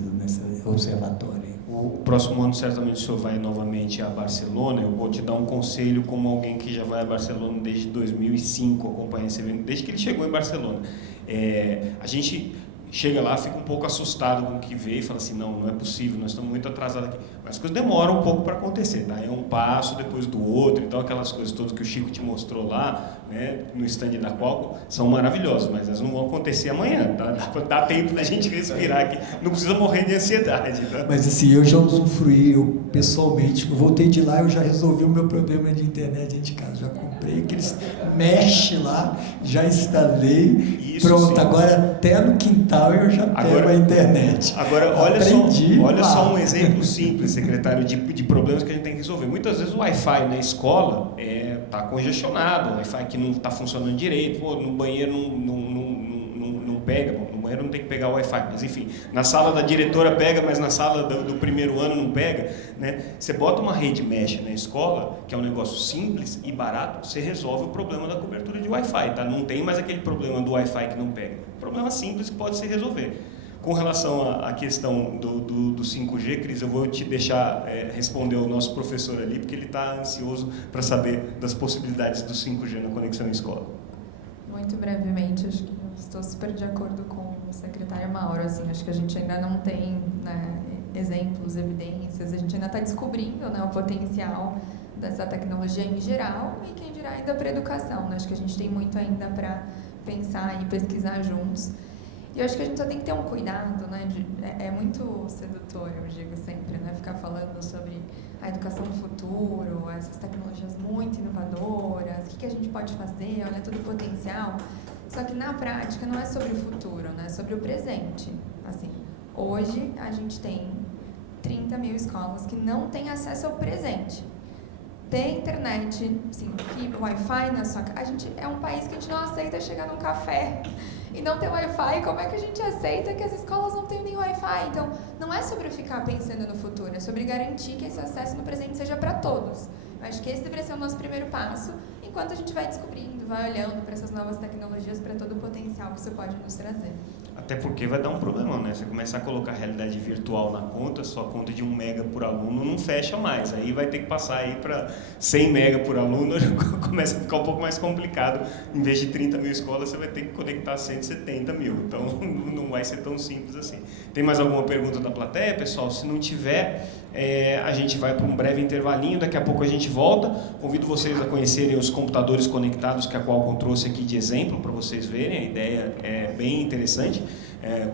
observatório. O próximo ano, certamente, o senhor vai novamente a Barcelona. Eu vou te dar um conselho como alguém que já vai a Barcelona desde 2005, acompanha esse evento, desde que ele chegou em Barcelona. A gente chega lá, fica um pouco assustado com o que vê e fala assim, não é possível, nós estamos muito atrasados aqui. Mas as coisas demoram um pouco para acontecer, tá? É um passo depois do outro, então aquelas coisas todas que o Chico te mostrou lá, no stand da Qualcomm, são maravilhosas, mas elas não vão acontecer amanhã, tá? Dá tempo da gente respirar aqui, não precisa morrer de ansiedade, tá? Mas assim, eu já usufruí, pessoalmente, eu voltei de lá, eu já resolvi o meu problema de internet dentro de casa, já comprei aqueles mesh lá, já instalei, isso, pronto, sim. Agora até no quintal eu já tenho a internet. Agora, olha só um exemplo simples, secretário, de problemas que a gente tem que resolver. Muitas vezes o Wi-Fi na escola está congestionado, o Wi-Fi que não está funcionando direito, no banheiro não pega, no banheiro não tem que pegar o Wi-Fi, mas enfim, na sala da diretora pega, mas na sala do primeiro ano não pega, Você bota uma rede mesh na escola, que é um negócio simples e barato, você resolve o problema da cobertura de Wi-Fi, tá? Não tem mais aquele problema do Wi-Fi que não pega. Problema simples que pode se resolver. Com relação à questão do 5G, Cris, eu vou te deixar responder ao nosso professor ali, porque ele está ansioso para saber das possibilidades do 5G na conexão em escola. Muito brevemente, acho que eu estou super de acordo com o secretário Mauro. Assim, acho que a gente ainda não tem exemplos, evidências, a gente ainda está descobrindo o potencial dessa tecnologia em geral e quem dirá ainda para a educação, né? Acho que a gente tem muito ainda para pensar e pesquisar juntos. E eu acho que a gente só tem que ter um cuidado, né? É muito sedutor, eu digo sempre, né? Ficar falando sobre a educação do futuro, essas tecnologias muito inovadoras, o que a gente pode fazer, olha todo o potencial. Só que na prática não é sobre o futuro, né? É sobre o presente. Assim, hoje a gente tem 30 mil escolas que não têm acesso ao presente. Ter internet, assim, fibra, Wi-Fi na sua casa. A gente é um país que a gente não aceita chegar num café e não ter Wi-Fi. Como é que a gente aceita que as escolas não tenham nem Wi-Fi? Então, não é sobre ficar pensando no futuro, é sobre garantir que esse acesso no presente seja para todos. Eu acho que esse deveria ser o nosso primeiro passo, enquanto a gente vai descobrindo, vai olhando para essas novas tecnologias, para todo o potencial que isso pode nos trazer. Até porque vai dar um problemão, né? Você começar a colocar a realidade virtual na conta, sua conta de 1 mega por aluno não fecha mais. Aí vai ter que passar aí para 100 mega por aluno, começa a ficar um pouco mais complicado. Em vez de 30 mil escolas, você vai ter que conectar 170 mil. Então, não vai ser tão simples assim. Tem mais alguma pergunta da plateia, pessoal? Se não tiver, a gente vai para um breve intervalinho. Daqui a pouco a gente volta. Convido vocês a conhecerem os computadores conectados que a Qualcomm trouxe aqui de exemplo, para vocês verem. A ideia é bem interessante.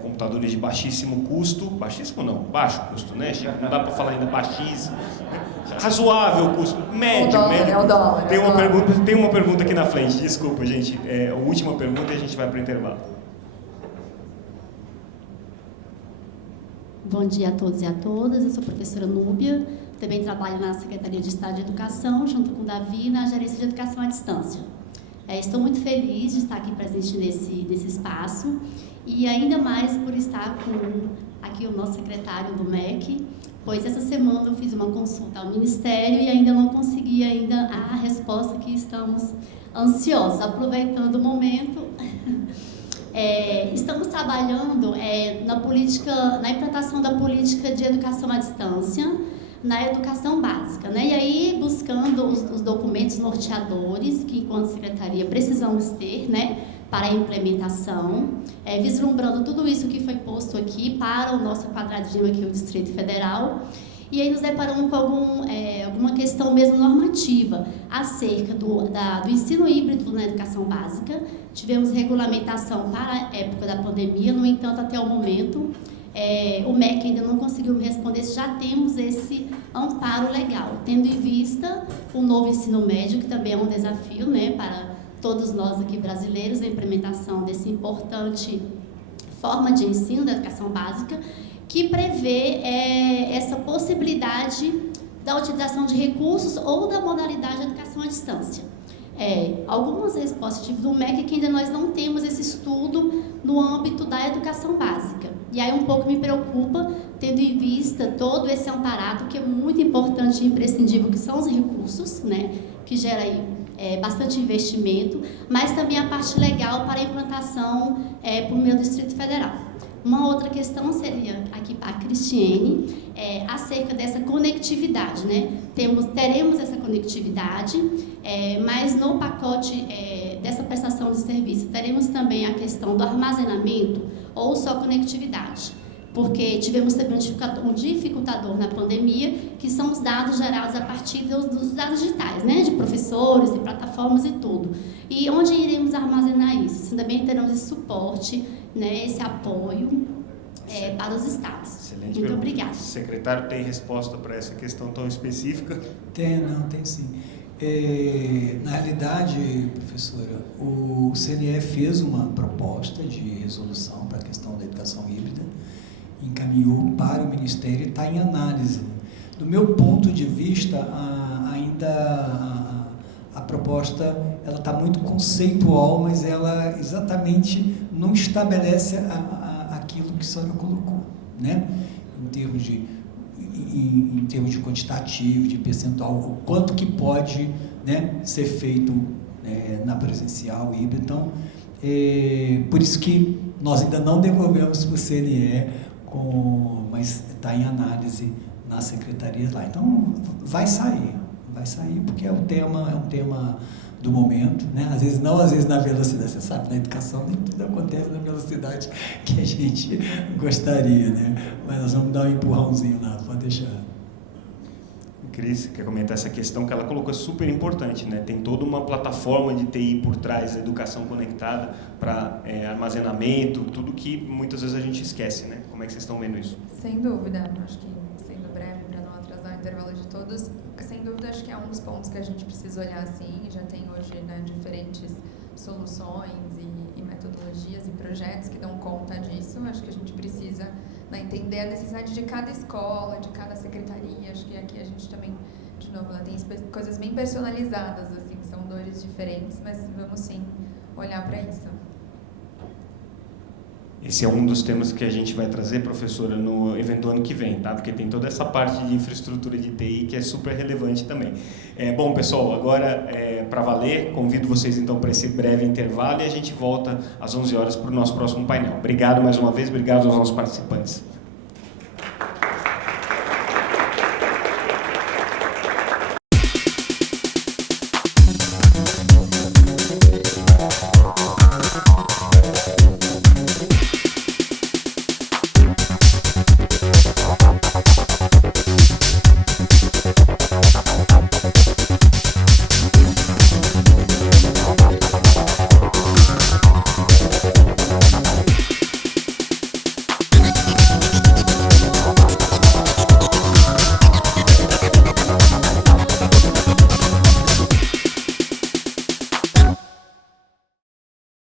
Computadores de baixíssimo custo, baixíssimo não, baixo custo, né? Não dá para falar ainda baixíssimo, razoável custo, médio, médio. É o dólar. Tem uma pergunta aqui na frente, desculpa, gente. A última pergunta e a gente vai para o intervalo. Bom dia a todos e a todas, eu sou a professora Núbia, também trabalho na Secretaria de Estado de Educação, junto com o Davi, na Gerência de Educação à Distância. Estou muito feliz de estar aqui presente nesse espaço e ainda mais por estar com aqui o nosso secretário do MEC, pois essa semana eu fiz uma consulta ao Ministério e ainda não consegui a resposta que estamos ansiosos. Aproveitando o momento, estamos trabalhando na implantação da política de educação à distância, na educação básica, né? E aí buscando os documentos norteadores que, enquanto secretaria, precisamos ter, né, para a implementação, vislumbrando tudo isso que foi posto aqui para o nosso quadradinho aqui, o Distrito Federal, e aí nos deparamos com alguma questão mesmo normativa acerca do ensino híbrido na educação básica. Tivemos regulamentação para a época da pandemia, no entanto, até o momento, o MEC ainda não conseguiu me responder se já temos esse amparo legal, tendo em vista o novo ensino médio, que também é um desafio, né, para todos nós aqui brasileiros, a implementação desse importante forma de ensino da educação básica, que prevê essa possibilidade da utilização de recursos ou da modalidade de educação à distância. Algumas respostas tive do MEC que ainda nós não temos esse estudo no âmbito da educação básica. E aí um pouco me preocupa, tendo em vista todo esse amparado, que é muito importante e imprescindível, que são os recursos, né, que gera aí bastante investimento, mas também a parte legal para a implantação para o meu Distrito Federal. Uma outra questão seria aqui para a Cristiane, acerca dessa conectividade, né? Teremos essa conectividade, mas no pacote dessa prestação de serviço teremos também a questão do armazenamento ou só conectividade, porque tivemos também um dificultador na pandemia, que são os dados gerados a partir dos dados digitais, né? De professores, de plataformas e tudo. E onde iremos armazenar isso? Também teremos esse suporte, né, esse apoio para os estados. Excelente. Muito obrigada. O secretário tem resposta para essa questão tão específica? Tem sim. Na realidade, professora, o CNE fez uma proposta de resolução para a questão da educação híbrida, encaminhou para o Ministério e está em análise. Do meu ponto de vista, a proposta ela está muito conceitual, mas ela exatamente não estabelece aquilo que a senhora colocou, né? Em termos de quantitativo, de percentual, o quanto que pode, né, ser feito na presencial, híbrida. Então, por isso que nós ainda não devolvemos para o CNE, mas está em análise nas secretarias lá. Então, vai sair, porque é um tema do momento, né? Às vezes na velocidade, você sabe, na educação nem tudo acontece na velocidade que a gente gostaria, né? Mas nós vamos dar um empurrãozinho lá, pode deixar. Cris, quer comentar essa questão que ela colocou, é super importante, né? Tem toda uma plataforma de TI por trás da educação conectada para armazenamento, tudo que muitas vezes a gente esquece, né? Como é que vocês estão vendo isso? Sem dúvida, acho que sendo breve para não atrasar o intervalo de todos, sem dúvida acho que é um dos pontos que a gente precisa olhar assim, já tem hoje, né, diferentes soluções e metodologias e projetos que dão conta disso. Acho que a gente precisa, né, entender a necessidade de cada escola, de cada secretaria. Acho que aqui a gente também, de novo, tem coisas bem personalizadas, assim, são dores diferentes, mas vamos sim olhar para isso. Esse é um dos temas que a gente vai trazer, professora, no evento do ano que vem, tá? Porque tem toda essa parte de infraestrutura de TI que é super relevante também. Bom, pessoal, agora, para valer, convido vocês então para esse breve intervalo e a gente volta às 11 horas para o nosso próximo painel. Obrigado mais uma vez, obrigado aos nossos participantes.